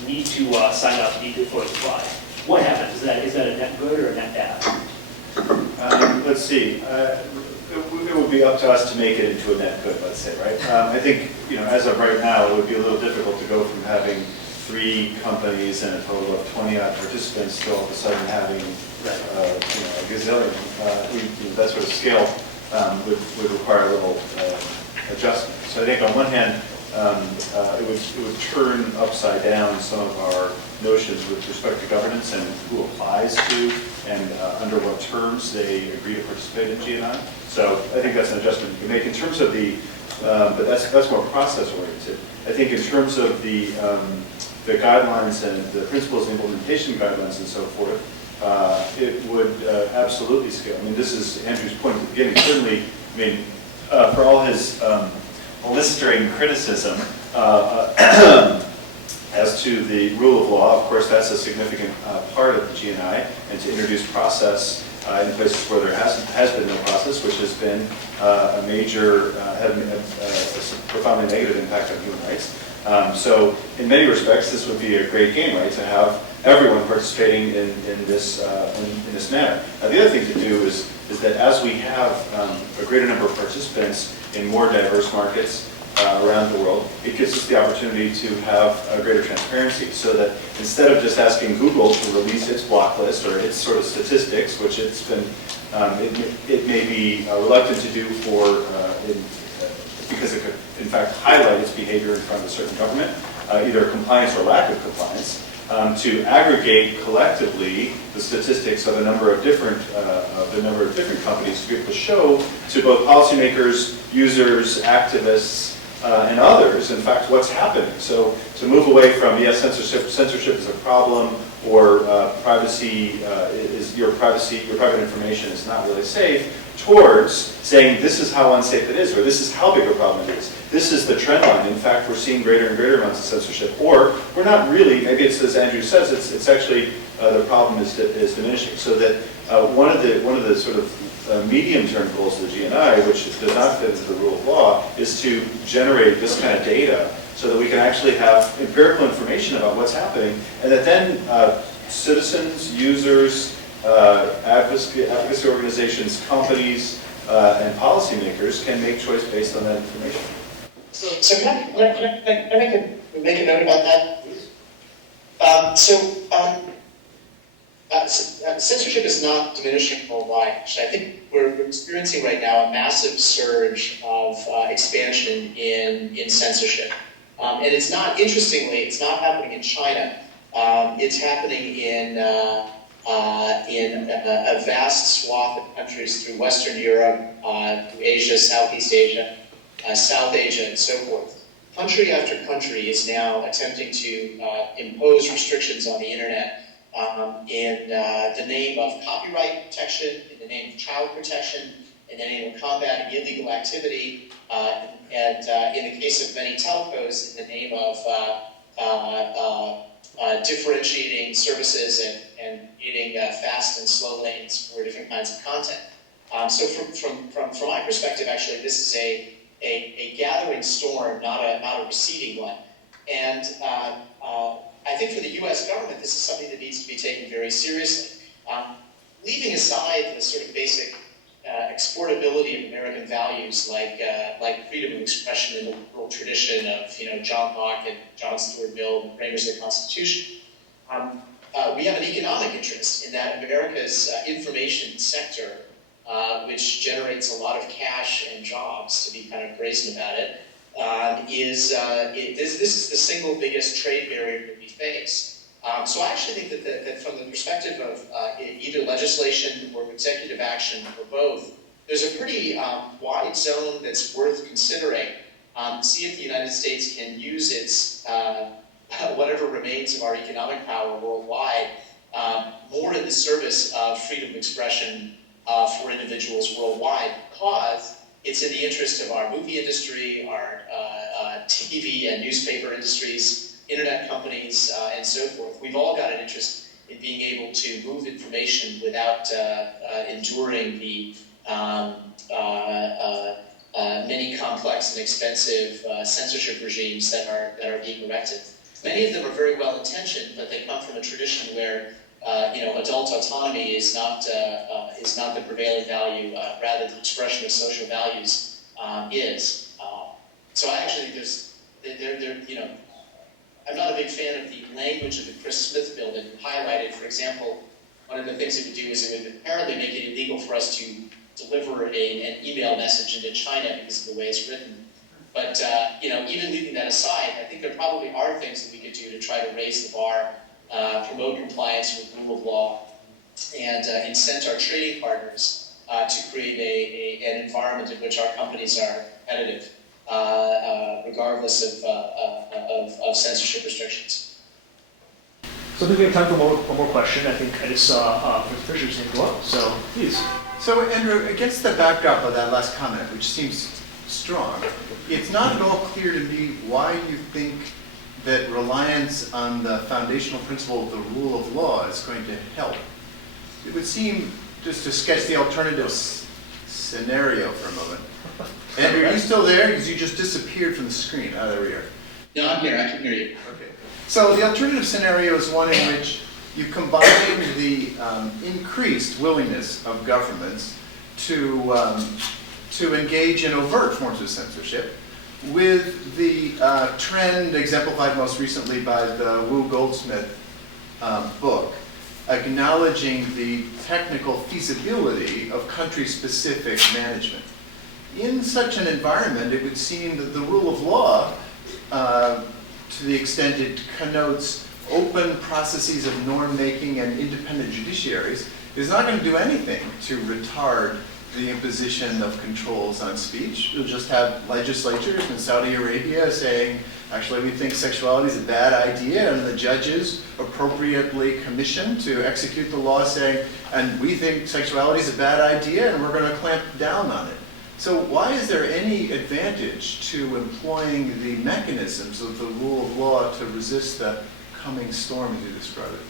need to sign up, need to fully comply. What happens? Is that a net good or a net bad? Let's see. It would be up to us to make it into a net good, let's say, right? I think, as of right now, it would be a little difficult to go from having 3 companies and a total of 20-odd participants to all of a sudden having, a gazillion. That sort of scale would require a little adjustment. So I think on one hand, it would turn upside down some of our notions with respect to governance and who applies to and under what terms they agree to participate in GNI. So I think that's an adjustment you can make. In terms of but that's more process-oriented. I think in terms of the guidelines and the principles and implementation guidelines and so forth, it would absolutely scale. I mean, this is Andrew's point at the beginning. Certainly, for all his blistering criticism as to the rule of law, of course, that's a significant part of the GNI, and to introduce process in places where there has been no process, which has been a major, had a profoundly negative impact on human rights. So in many respects, this would be a great game, right, to have everyone participating in this manner. Now, the other thing to do is that as we have a greater number of participants in more diverse markets, around the world, it gives us the opportunity to have greater transparency, so that instead of just asking Google to release its block list or its sort of statistics, which it's been, it may be reluctant to do because it could in fact highlight its behavior in front of a certain government, either compliance or lack of compliance, to aggregate collectively the statistics of a number of different companies to be able to show to both policymakers, users, activists, and others, in fact, what's happening. So to move away from, yes, censorship is a problem, or your private information is not really safe, towards saying this is how unsafe it is, or this is how big a problem it is. This is the trend line. In fact, we're seeing greater and greater amounts of censorship, or we're not really, maybe it's as Andrew says, it's actually, the problem is diminishing. So that one of the sort of medium-term goals of the GNI, which does not fit into the rule of law, is to generate this kind of data so that we can actually have empirical information about what's happening, and that then citizens, users, advocacy organizations, companies, and policymakers can make choice based on that information. So can I make a note about that? Censorship is not diminishing worldwide. Actually, I think we're experiencing right now a massive surge of expansion in censorship. And it's not, interestingly, it's not happening in China. It's happening in a vast swath of countries through Western Europe, through Asia, Southeast Asia, South Asia, and so forth. Country after country is now attempting to impose restrictions on the internet in the name of copyright protection, in the name of child protection, in the name of combating illegal activity, and in the case of many telcos, in the name of differentiating services and creating fast and slow lanes for different kinds of content. So from my perspective, actually, this is a gathering storm, not a receding one. And I think for the U.S. government, this is something that needs to be taken very seriously. Leaving aside the sort of basic exportability of American values like freedom of expression in the liberal tradition of John Locke and John Stuart Mill, the framers of the Constitution, we have an economic interest in that America's information sector, which generates a lot of cash and jobs, to be kind of brazen about it, this is the single biggest trade barrier that we face. So I actually think that from the perspective of either legislation or executive action or both, there's a pretty wide zone that's worth considering. See if the United States can use its whatever remains of our economic power worldwide more in the service of freedom of expression for individuals worldwide, because it's in the interest of our movie industry, our TV and newspaper industries, internet companies, and so forth. We've all got an interest in being able to move information without enduring the many complex and expensive censorship regimes that are being erected. Many of them are very well intentioned, but they come from a tradition where adult autonomy is not the prevailing value. Rather, the expression of social values is. So I actually I'm not a big fan of the language of the Chris Smith bill that highlighted. For example, one of the things it would do is it would apparently make it illegal for us to deliver an email message into China because of the way it's written. But even leaving that aside, I think there probably are things that we could do to try to raise the bar, promote compliance with rule of law, and incent our trading partners to create an environment in which our companies are competitive, regardless of censorship restrictions. So I think we have time for one more question. I think I just saw Professor Fisher's name go up, so please. So Andrew, against the backdrop of that last comment, which seems strong, it's not at all clear to me why you think that reliance on the foundational principle of the rule of law is going to help. It would seem, just to sketch the alternative scenario for a moment. Andrew, are you still there? Because you just disappeared from the screen. Oh, there we are. No, I'm here. I can hear you. Okay. So the alternative scenario is one in which you combine the increased willingness of governments to engage in overt forms of censorship with the trend exemplified most recently by the Wu Goldsmith book, acknowledging the technical feasibility of country-specific management. In such an environment, it would seem that the rule of law, to the extent it connotes open processes of norm-making and independent judiciaries, is not going to do anything to retard the imposition of controls on speech. You'll just have legislatures in Saudi Arabia saying, actually, we think sexuality is a bad idea, and the judges appropriately commissioned to execute the law saying, and we think sexuality is a bad idea, and we're going to clamp down on it. So why is there any advantage to employing the mechanisms of the rule of law to resist the coming storm, as you describe it?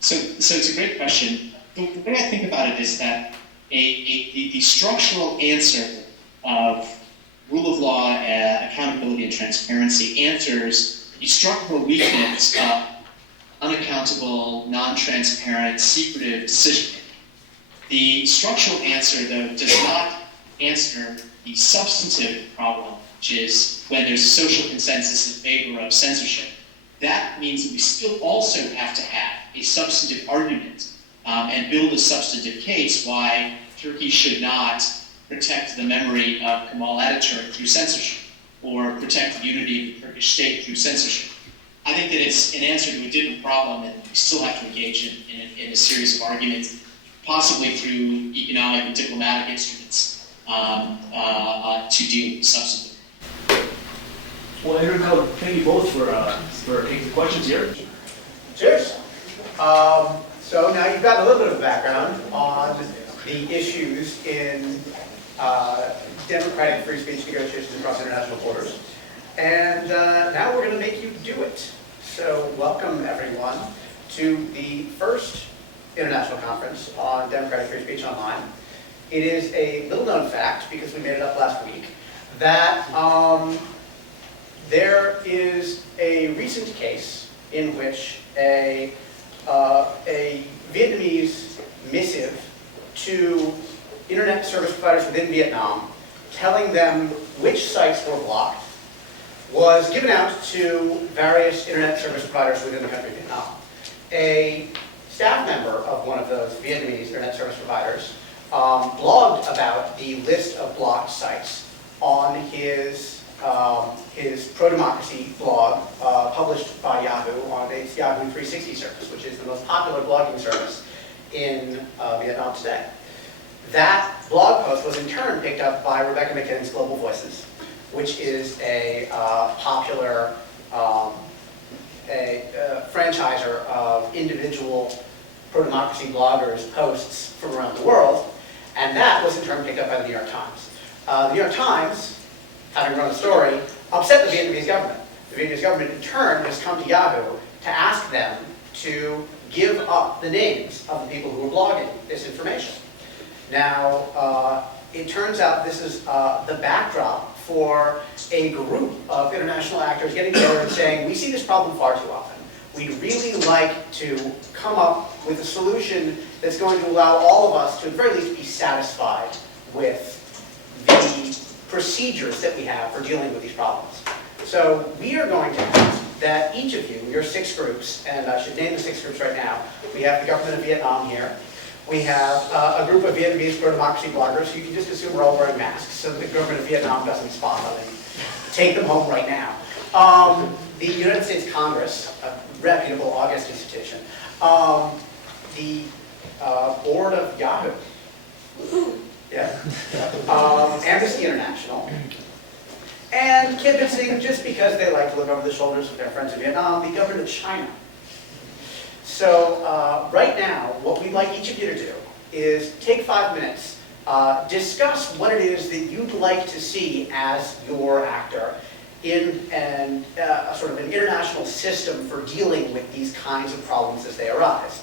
So it's a great question. The way I think about it is that the structural answer of rule of law, accountability, and transparency answers the structural weakness of unaccountable, non-transparent, secretive decision-making. The structural answer, though, does not answer the substantive problem, which is when there's a social consensus in favor of censorship. That means that we still also have to have a substantive argument and build a substantive case why Turkey should not protect the memory of Kemal Ataturk through censorship, or protect the unity of the Turkish state through censorship. I think that it's an answer to a different problem, and we still have to engage in a series of arguments, possibly through economic and diplomatic instruments to deal with substantive. Well, Andrew and Kyle, thank you both for taking the questions here. Cheers. So now you've got a little bit of a background on the issues in democratic free speech negotiations across international borders. And now we're going to make you do it. So welcome everyone to the first international conference on democratic free speech online. It is a little known fact, because we made it up last week, that there is a recent case in which a Vietnamese missive to internet service providers within Vietnam telling them which sites were blocked was given out to various internet service providers within the country of Vietnam. A staff member of one of those Vietnamese internet service providers blogged about the list of blocked sites on his pro-democracy blog published by Yahoo on its Yahoo 360 service, which is the most popular blogging service in Vietnam today. That blog post was in turn picked up by Rebecca McKinnon's Global Voices, which is a popular franchiser of individual pro-democracy bloggers' posts from around the world, and that was in turn picked up by the New York Times. The New York Times, having run the story, upset the Vietnamese government. The Vietnamese government in turn has come to Yahoo to ask them to give up the names of the people who were blogging this information. Now, it turns out this is the backdrop for a group of international actors getting together and saying, we see this problem far too often. We'd really like to come up with a solution that's going to allow all of us to at the very least be satisfied with the procedures that we have for dealing with these problems. So we are going to ask that each of you, your 6 groups, and I should name the 6 groups right now. We have the government of Vietnam here. We have a group of Vietnamese pro-democracy bloggers. You can just assume we're all wearing masks so the government of Vietnam doesn't spot them and take them home right now. The United States Congress, a reputable August institution. The board of Yahoo. Yeah. Amnesty International. And convincing, just because they like to look over the shoulders of their friends in Vietnam, the government of China. So right now, what we'd like each of you to do is take 5 minutes, discuss what it is that you'd like to see as your actor in sort of an international system for dealing with these kinds of problems as they arise.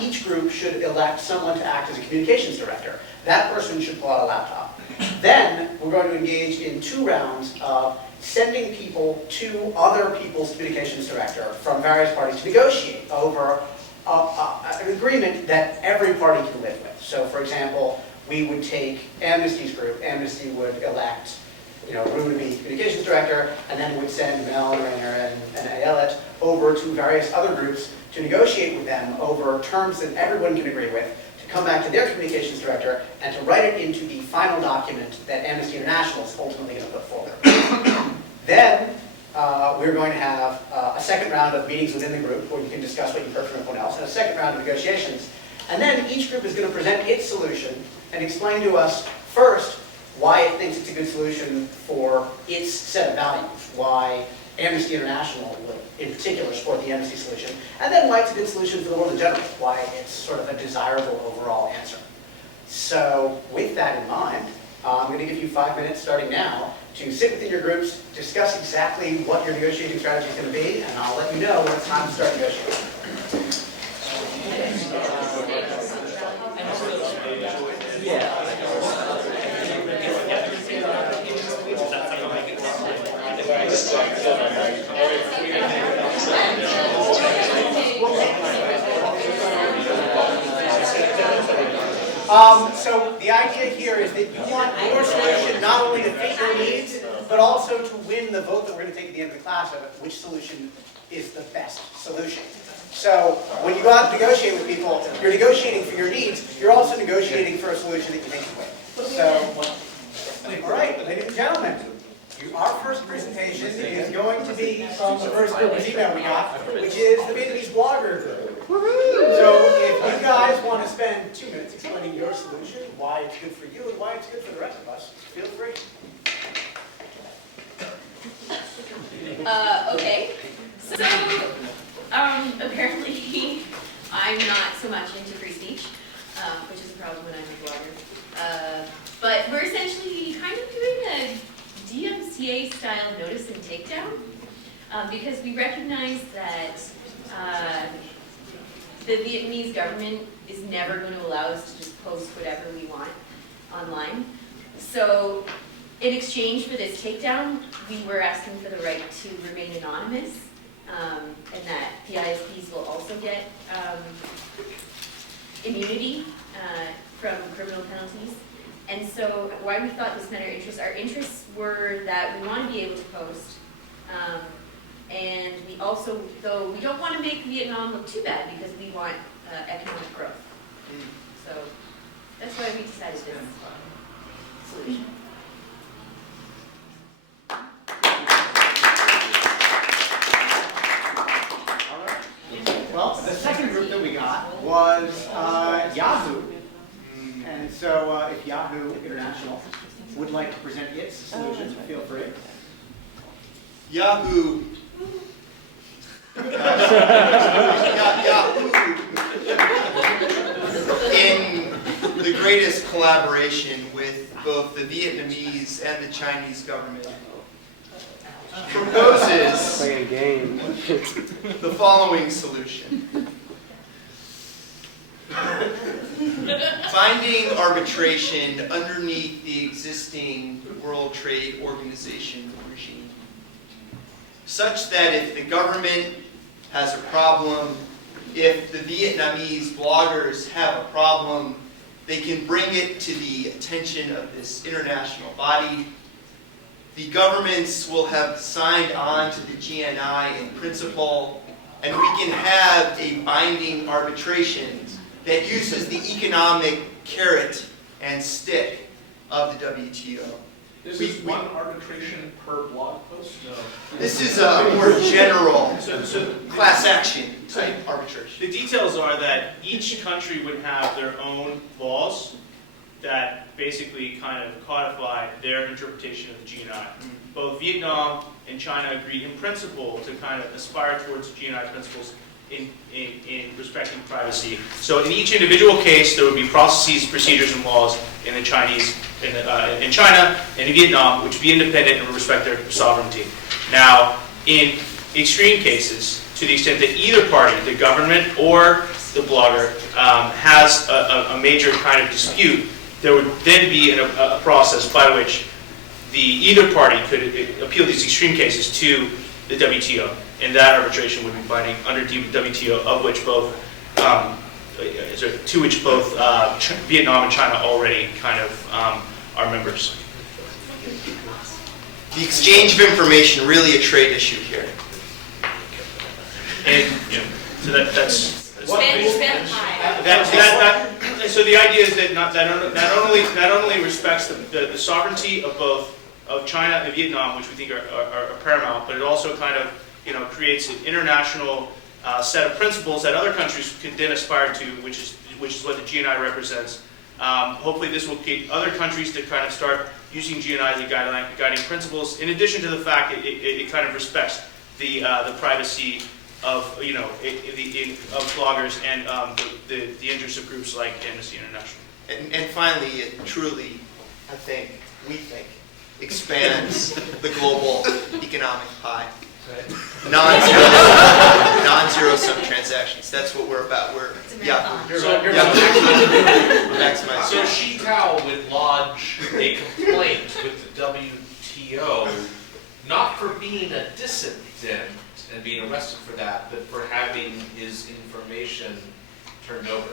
Each group should elect someone to act as a communications director. That person should pull out a laptop. Then we're going to engage in 2 rounds of sending people to other people's communications director from various parties to negotiate over an agreement that every party can live with. So for example, we would take Amnesty's group. Amnesty would elect Rue would be communications director, and then would send Mel and Rainer and Ayelet over to various other groups to negotiate with them over terms that everyone can agree with, to come back to their communications director, and to write it into the final document that Amnesty International is ultimately going to put forward. Then, we're going to have a second round of meetings within the group where you can discuss what you've heard from everyone else, and a second round of negotiations. And then each group is going to present its solution and explain to us first why it thinks it's a good solution for its set of values, why Amnesty International would, in particular, support the Amnesty solution, and then why it's a good solution for the world in general, why it's sort of a desirable overall answer. So with that in mind, I'm going to give you 5 minutes starting now to sit within your groups, discuss exactly what your negotiating strategy is going to be, and I'll let you know when it's time to start negotiating. So the idea here is that you want your solution not only to fit your needs, but also to win the vote that we're going to take at the end of the class of which solution is the best solution. So when you go out and negotiate with people, you're negotiating for your needs, you're also negotiating for a solution that you think is win. So, all right, ladies and gentlemen, our first presentation is going to be from the first group of email we got, which is the Vietnamese blogger group. So if you guys want to spend 2 minutes explaining your solution, why it's good for you and why it's good for the rest of us, feel free. Okay. So, apparently, I'm not so much into free speech, which is a problem when I'm a blogger. But we're essentially kind of doing a DMCA-style notice and takedown, because we recognize that the Vietnamese government is never going to allow us to just post whatever we want online. So, in exchange for this takedown, we were asking for the right to remain anonymous, and that the ISPs will also get immunity from criminal penalties. And so why we thought this met our interests were that we want to be able to post, and we also, though we don't want to make Vietnam look too bad because we want economic growth. So that's why we decided this solution. Well, the second group that we got was Yahoo. And so if Yahoo International would like to present its solution, feel free. Yahoo. Yahoo. In the greatest collaboration with both the Vietnamese and the Chinese government, proposes the following solution. Binding arbitration underneath the existing World Trade Organization regime, such that if the government has a problem, if the Vietnamese bloggers have a problem, they can bring it to the attention of this international body. The governments will have signed on to the GNI in principle, and we can have a binding arbitration that uses the economic carrot and stick of the WTO. This is one arbitration per blog post? No. This is a more general class action type arbitration. The details are that each country would have their own laws that basically kind of codify their interpretation of the GNI. Both Vietnam and China agreed in principle to kind of aspire towards GNI principles in respecting privacy. So in each individual case, there would be processes, procedures, and laws in the Chinese, in China and in Vietnam, which would be independent and respect their sovereignty. Now, in extreme cases, to the extent that either party, the government or the blogger, has a major kind of dispute, there would then be a process by which either party could appeal these extreme cases to the WTO. And that arbitration would be binding under WTO, of which both, to which both Vietnam and China already kind of are members. the exchange of information really a trade issue here? And, so that's. So the idea is that not only respects the sovereignty of both of China and Vietnam, which we think are paramount, but it also kind of creates an international set of principles that other countries could then aspire to, which is what the GNI represents. Hopefully, this will get other countries to kind of start using GNI as a guiding principles. In addition to the fact it kind of respects the privacy of of bloggers and the interests of groups like Amnesty International. And finally, it truly, we think, expands the global economic pie. Non-zero-sum transactions. That's what we're about. We're maximizing. So Shi Tao would lodge a complaint with the WTO, not for being a dissident and being arrested for that, but for having his information turned over.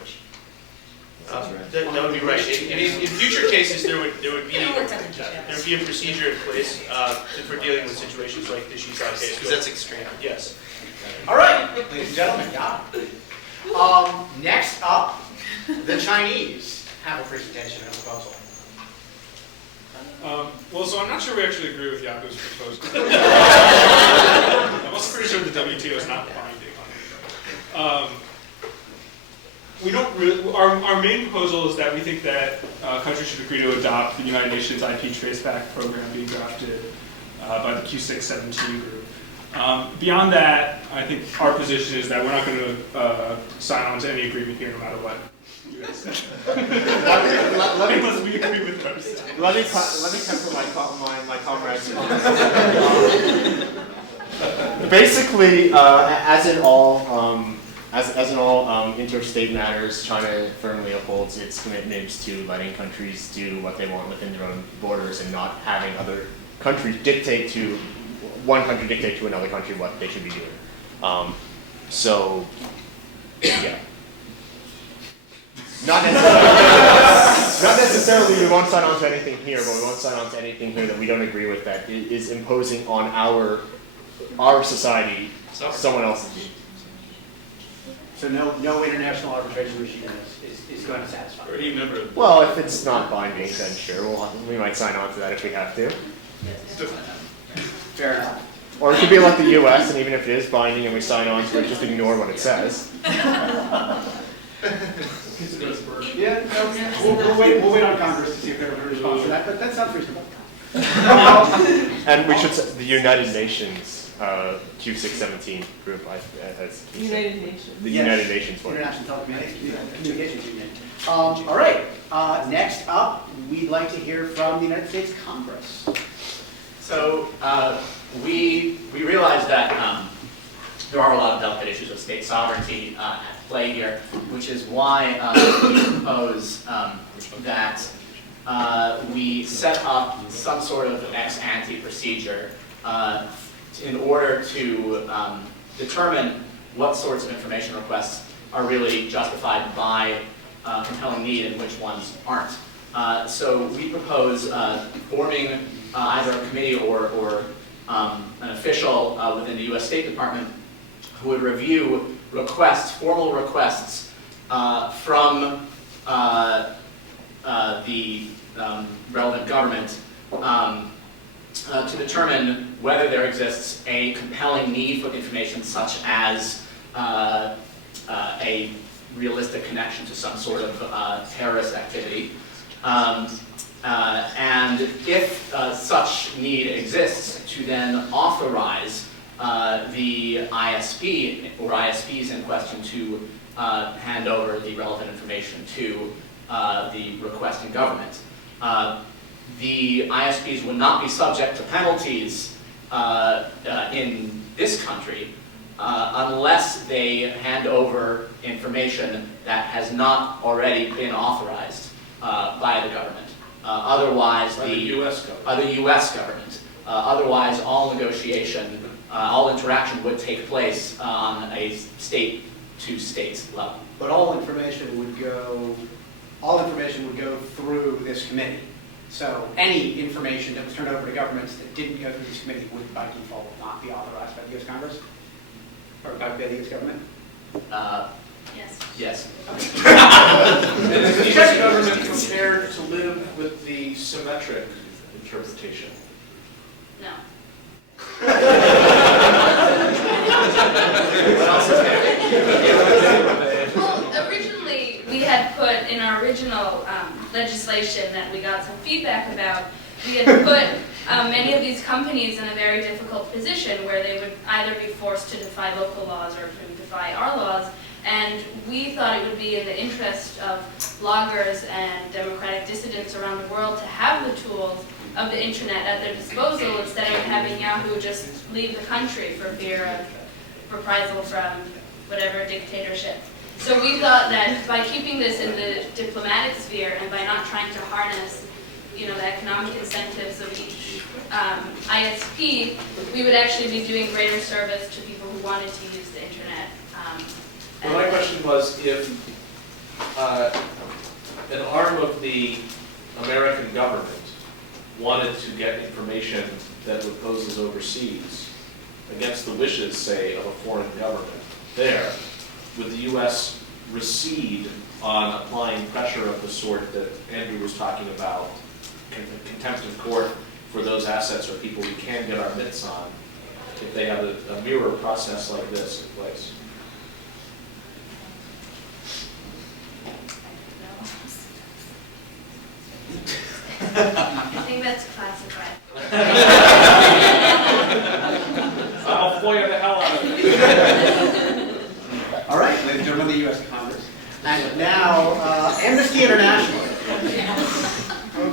That would be right. In future cases, there would be a procedure in place for dealing with situations like the Shi Tao case. Because that's extreme. Yes. All right, ladies and gentlemen, next up, the Chinese have a presentation and a proposal. Well, so I'm not sure we actually agree with Jako's proposal. I'm also pretty sure the WTO is not binding on it. We don't really, our main proposal is that we think that countries should agree to adopt the United Nations IP Traceback program being drafted by the Q617 group. Beyond that, I think our position is that we're not going to sign on to any agreement here no matter what you guys say. Unless we agree with ourselves. Let me temper my comrades. Basically, as in all interstate matters, China firmly upholds its commitments to letting countries do what they want within their own borders and not having other countries dictate to another country what they should be doing. So, yeah. Not necessarily we won't sign on to anything here, but we won't sign on to anything here that we don't agree with that is imposing on our society someone else's view. So no international arbitration regime is going to satisfy. Or do you remember? Well, if it's not binding, then sure, we might sign on to that if we have to. Fair enough. Or it could be like the U.S., and even if it is binding and we sign on to it, just ignore what it says. Yeah, we'll wait on Congress to see if they're going to respond to that, but that sounds reasonable. And we should say the United Nations Q617 group as United Nations. The United Nations one. International Telecommunications Union. All right. Next up, we'd like to hear from the United States Congress. So we realize that there are a lot of delicate issues of state sovereignty at play here, which is why we propose that we set up some sort of ex-ante procedure in order to determine what sorts of information requests are really justified by compelling need and which ones aren't. So we propose forming either a committee or an official within the U.S. State Department who would review formal requests from the relevant government to determine whether there exists a compelling need for information such as a realistic connection to some sort of terrorist activity. And if such need exists, to then authorize the ISP or ISPs in question to hand over the relevant information to the requesting government. The ISPs would not be subject to penalties in this country unless they hand over information that has not already been authorized by the government. Otherwise, the U.S. government. Otherwise, all negotiation, all interaction would take place on a state-to-state level. But all information would go through this committee. So any information that was turned over to governments that didn't go through this committee would by default not be authorized by the US Congress? Or by the US government? Yes. Yes. And is the US government prepared to live with the symmetric interpretation? No. Well, originally, we had put in our original legislation that we got some feedback about, we had put many of these companies in a very difficult position where they would either be forced to defy local laws or to defy our laws. And we thought it would be in the interest of bloggers and democratic dissidents around the world to have the tools of the internet at their disposal instead of having Yahoo just leave the country for fear of reprisal from whatever dictatorship. So we thought that by keeping this in the diplomatic sphere and by not trying to harness, the economic incentives of each ISP, we would actually be doing greater service to people who wanted to use the internet. Well, my question was if an arm of the American government wanted to get information that reposes overseas against the wishes, say, of a foreign government there, would the U.S. recede on applying pressure of the sort that Andrew was talking about, contempt of court for those assets or people we can get our mitts on, if they have a mirror process like this in place? I think that's classified. I'll FOIA the hell out of it. All right, ladies and gentlemen of the U.S. Congress. And now, Amnesty International.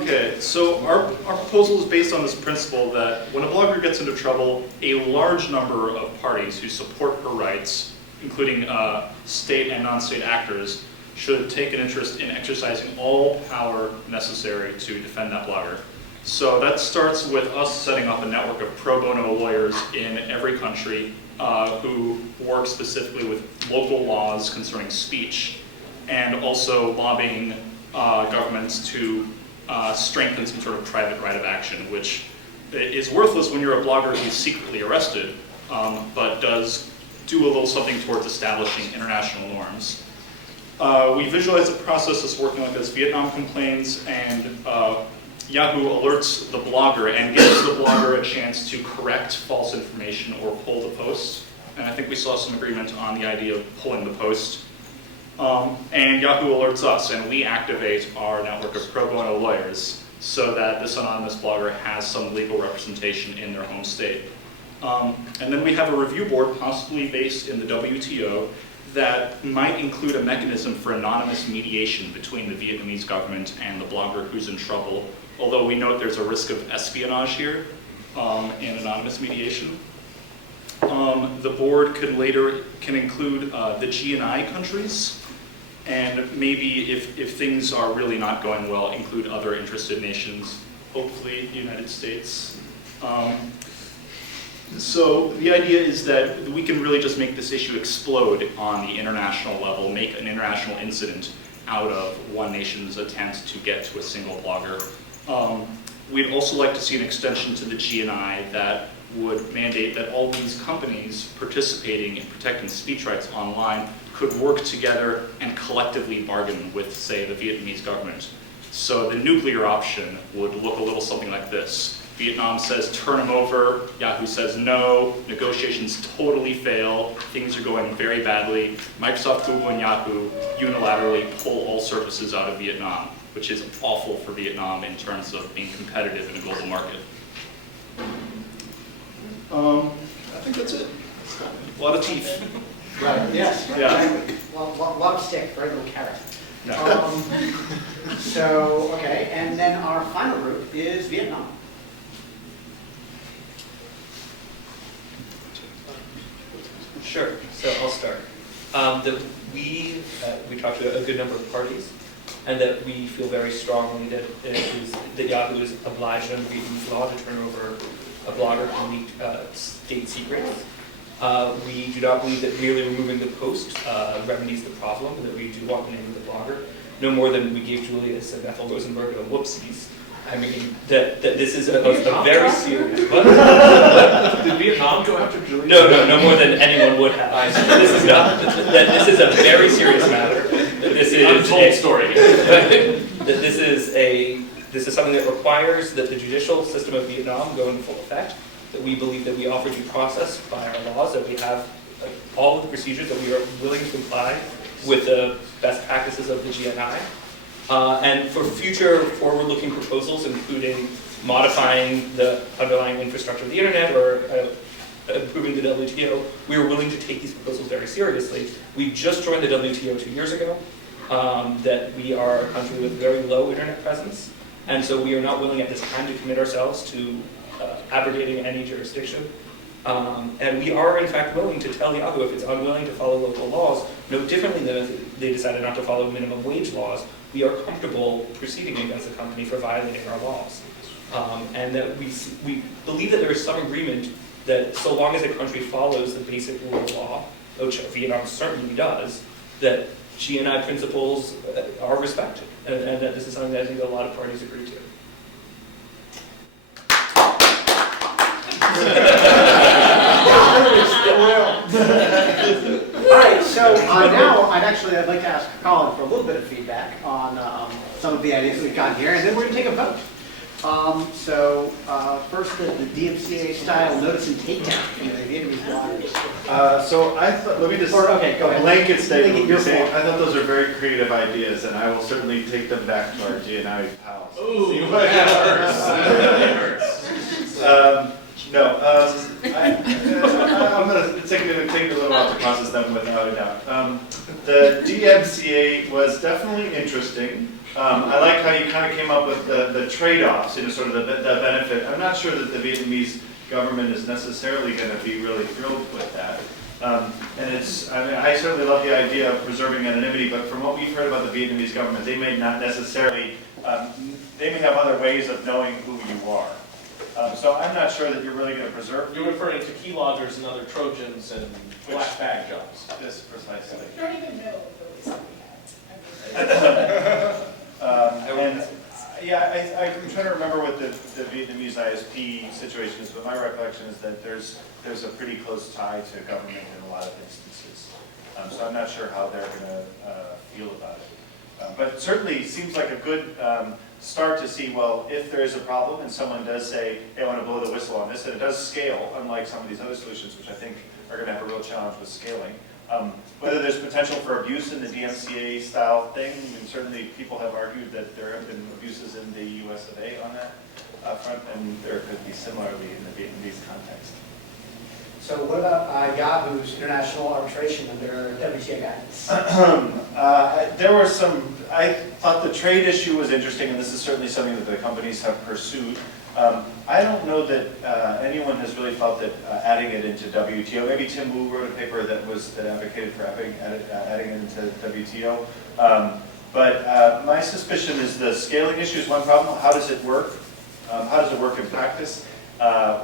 Okay, so our proposal is based on this principle that when a blogger gets into trouble, a large number of parties who support her rights, including state and non-state actors, should take an interest in exercising all power necessary to defend that blogger. So that starts with us setting up a network of pro bono lawyers in every country who work specifically with local laws concerning speech, and also lobbying governments to strengthen some sort of private right of action, which is worthless when you're a blogger who's secretly arrested, but does do a little something towards establishing international norms. We visualize the process as working like this. Vietnam complains, and Yahoo alerts the blogger and gives the blogger a chance to correct false information or pull the post. And I think we saw some agreement on the idea of pulling the post. And Yahoo alerts us, and we activate our network of pro bono lawyers so that this anonymous blogger has some legal representation in their home state. And then we have a review board, possibly based in the WTO, that might include a mechanism for anonymous mediation between the Vietnamese government and the blogger who's in trouble, although we note there's a risk of espionage here in anonymous mediation. The board can include the G&I countries, and maybe if things are really not going well, include other interested nations, hopefully the United States. So the idea is that we can really just make this issue explode on the international level, make an international incident out of one nation's attempt to get to a single blogger. We'd also like to see an extension to the G&I that would mandate that all these companies participating in protecting speech rights online could work together and collectively bargain with, say, the Vietnamese government. So the nuclear option would look a little something like this. Vietnam says turn them over, Yahoo says no, negotiations totally fail, things are going very badly. Microsoft, Google, and Yahoo unilaterally pull all services out of Vietnam, which is awful for Vietnam in terms of being competitive in a global market. I think that's it. A lot of teeth. Right, yes. Yeah. A lot of stick, very little carrot. No. So, okay, and then our final group is Vietnam. Sure, so I'll start. That we talked to a good number of parties, and that we feel very strongly that Yahoo is obliged under Vietnamese law to turn over a blogger who leaked state secrets. We do not believe that merely removing the post remedies the problem, and that we do want the name of the blogger, no more than we gave Julius and Ethel Rosenberg a whoopsies. I mean, that this is a very serious. What? Did Vietnam go after Julian? No more than anyone would have. This is not. This is a very serious matter. This is untold story. This is something that requires that the judicial system of Vietnam go into full effect. That we believe that we offer due process by our laws. That we have all of the procedures that we are willing to comply with the best practices of the GNI. And for future forward-looking proposals, including modifying the underlying infrastructure of the internet or improving the WTO, we are willing to take these proposals very seriously. We just joined the WTO 2 years ago, that we are a country with very low internet presence, and so we are not willing at this time to commit ourselves to abrogating any jurisdiction. And we are, in fact, willing to tell Yahoo if it's unwilling to follow local laws, no differently than if they decided not to follow minimum wage laws. We are comfortable proceeding against the company for violating our laws. And that we believe that there is some agreement that so long as a country follows the basic rule of law, which Vietnam certainly does, that GNI principles are respected. And that this is something that I think a lot of parties agree to. All right, so now I'd like to ask Colin for a little bit of feedback on some of the ideas that we've got here, and then we're going to take a vote. First, the DMCA style notice and takedown from the Vietnamese bloggers. So I thought, let me just, okay, go ahead. blanket statement, Make it your fault. I thought those are very creative ideas, and I will certainly take them back to our GNI pals. Ooh, See what that happens. hurts. I'm going to take a little while to process them without a doubt. The DMCA was definitely interesting. I like how you kind of came up with the trade-offs, sort of the benefit. I'm not sure that the Vietnamese government is necessarily going to be really thrilled with that. I certainly love the idea of preserving anonymity, but from what we've heard about the Vietnamese government, they may not necessarily, they may have other ways of knowing who you are. So I'm not sure that you're really going to preserve. You're referring to keyloggers and other Trojans and black bag jobs. This precisely. You don't even know if it was I'm trying to remember what the Vietnamese ISP situation is, but my recollection is that there's a pretty close tie to government in a lot of instances. So I'm not sure how they're going to feel about it. But certainly it seems like a good start to see, well, if there is a problem and someone does say, hey, I want to blow the whistle on this, and it does scale, unlike some of these other solutions, which I think are going to have a real challenge with scaling. Whether there's potential for abuse in the DMCA style thing, I mean, certainly people have argued that there have been abuses in the US of A on that front, and there could be similarly in the Vietnamese context. So what about Yahoo's international arbitration under WTO guidance? There were some, I thought the trade issue was interesting, and this is certainly something that the companies have pursued. I don't know that anyone has really felt that adding it into WTO, maybe Tim Wu wrote a paper that advocated for adding it into WTO. But my suspicion is the scaling issue is one problem. How does it work? How does it work in practice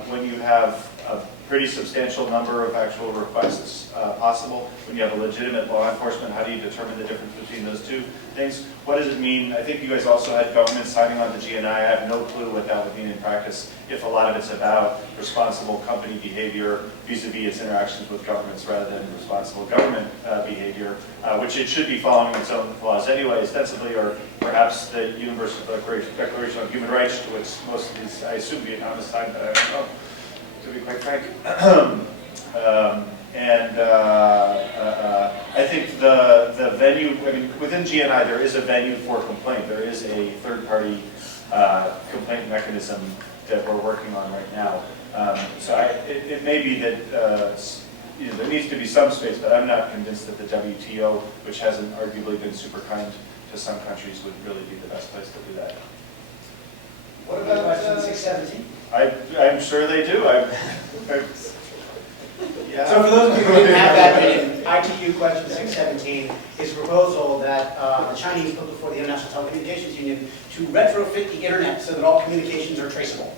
when you have a pretty substantial number of actual requests possible? When you have a legitimate law enforcement, how do you determine the difference between those two things? What does it mean? I think you guys also had government signing on the GNI. I have no clue what that would mean in practice if a lot of it's about responsible company behavior vis-a-vis its interactions with governments rather than responsible government behavior, which it should be following its own laws anyway, ostensibly, or perhaps the Universal Declaration on Human Rights, to which most of these, I assume, Vietnam is signed, but I don't know, to be quite frank. I think the venue, I mean, within GNI there is a venue for complaint. There is a third-party complaint mechanism that we're working on right now. It may be that there needs to be some space, but I'm not convinced that the WTO, which hasn't arguably been super kind to some countries, would really be the best place to do that. What about question 617? I'm sure they do. Yeah. So for those of you who didn't have that meeting, ITU question 617 is a proposal that the Chinese put before the International Telecommunications Union to retrofit the internet so that all communications are traceable.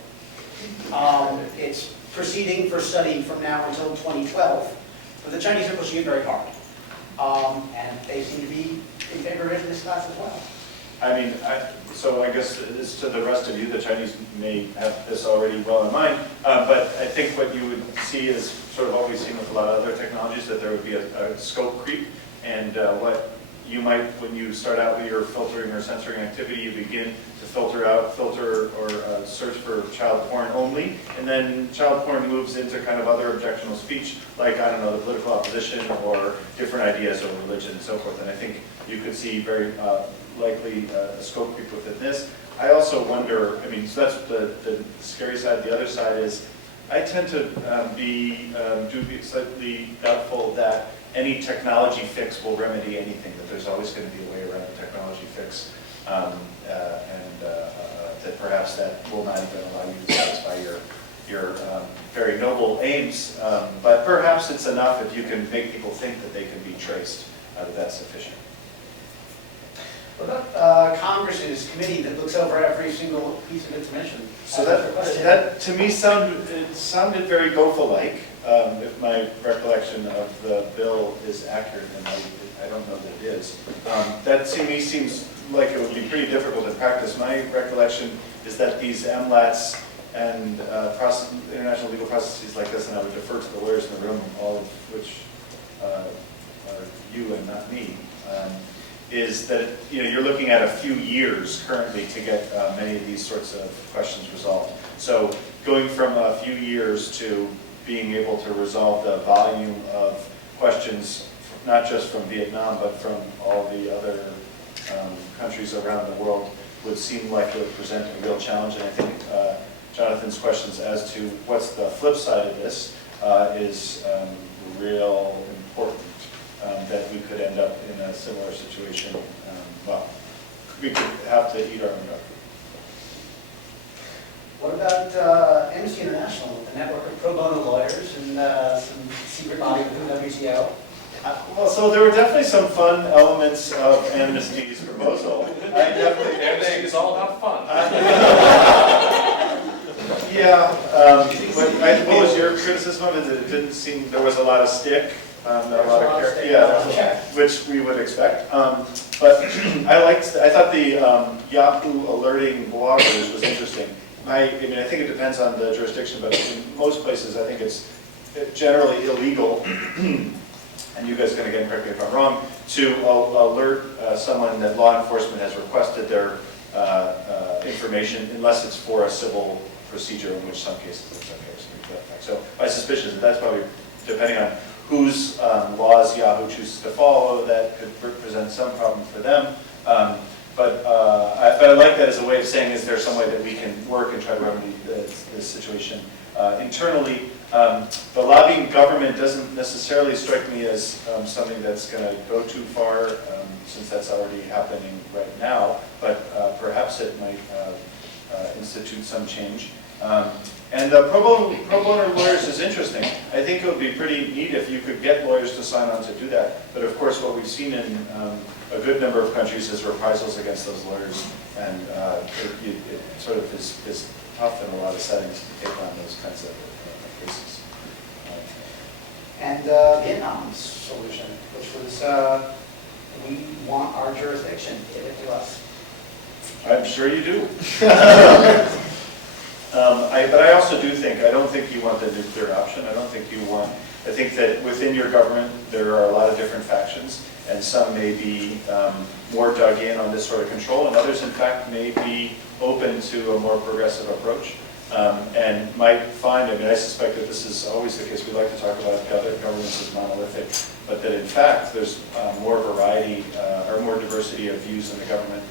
It's proceeding for study from now until 2012, but the Chinese are pushing it very hard. And they seem to be in favor of it in this class as well. I mean, so I guess it's to the rest of you, the Chinese may have this already well in mind, but I think what you would see is sort of what we've seen with a lot of other technologies, that there would be a scope creep, and what you might, when you start out with your filtering or censoring activity, you begin to filter or search for child porn only, and then child porn moves into kind of other objectionable speech, like, I don't know, the political opposition or different ideas of religion and so forth. And I think you could see very likely a scope creep within this. I also wonder, I mean, so that's the scary side. The other side is, I tend to be slightly doubtful that any technology fix will remedy anything, that there's always going to be a way around a technology fix, and that perhaps that will not even allow you to satisfy your very noble aims, but perhaps it's enough if you can make people think that they can be traced, that that's sufficient. What about Congress's committee that looks over every single piece of information? So that to me sounded very GOFA-like, if my recollection of the bill is accurate, and I don't know that it is. That to me seems like it would be pretty difficult in practice. My recollection is that these MLATs and international legal processes like this, and I would defer to the lawyers in the room, all of which are you and not me, is that you're looking at a few years currently to get many of these sorts of questions resolved. So going from a few years to being able to resolve the volume of questions, not just from Vietnam, but from all the other countries around the world, would seem like it would present a real challenge. And I think Jonathan's questions as to what's the flip side of this is real important. That we could end up in a similar situation. Well, we could have to eat our own dog. What about Amnesty International, the network of pro bono lawyers and some secret body within the WTO? Well, so there were definitely some fun elements of Amnesty's proposal. Amnesty is all about fun. Yeah. What was your criticism of it? It didn't seem there was a lot of stick. Not a lot of character, yeah, which we would expect. But I thought the Yahoo alerting bloggers was interesting. I mean, I think it depends on the jurisdiction, but in most places, I think it's generally illegal, and you guys can again correct me if I'm wrong, to alert someone that law enforcement has requested their information, unless it's for a civil procedure, in which some cases it's okay. So my suspicion is that that's probably, depending on whose laws Yahoo chooses to follow, that could present some problem for them. But I like that as a way of saying, is there some way that we can work and try to remedy this situation internally? The lobbying government doesn't necessarily strike me as something that's going to go too far, since that's already happening right now, but perhaps it might institute some change. And pro bono lawyers is interesting. I think it would be pretty neat if you could get lawyers to sign on to do that. But of course, what we've seen in a good number of countries is reprisals against those lawyers. And it sort of is tough in a lot of settings to take on those kinds of cases. And Vietnam's solution, which was, we want our jurisdiction, give it to us. I'm sure you do. But I also do think, I don't think you want the nuclear option. I think that within your government, there are a lot of different factions, and some may be more dug in on this sort of control, and others, in fact, may be open to a more progressive approach, and might find, I mean, I suspect that this is always the case. We like to talk about governments as monolithic, but that in fact, there's more variety or more diversity of views in the government,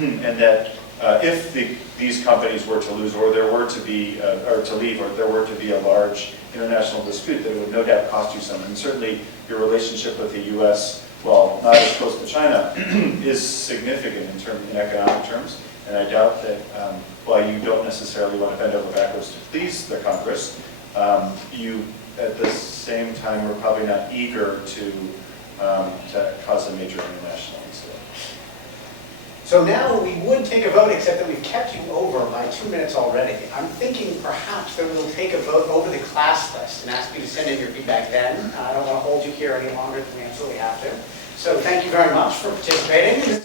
and that if these companies were to lose, or there were to be, or to leave, or there were to be a large international dispute, that it would no doubt cost you some. And certainly your relationship with the U.S., while not as close to China, is significant in economic terms. And I doubt that while you don't necessarily want to bend over backwards to please the Congress, you at the same time are probably not eager to cause a major international incident. So now we would take a vote, except that we've kept you over by 2 minutes already. I'm thinking perhaps that we'll take a vote over the class list and ask you to send in your feedback then. I don't want to hold you here any longer than we absolutely have to. So thank you very much for participating.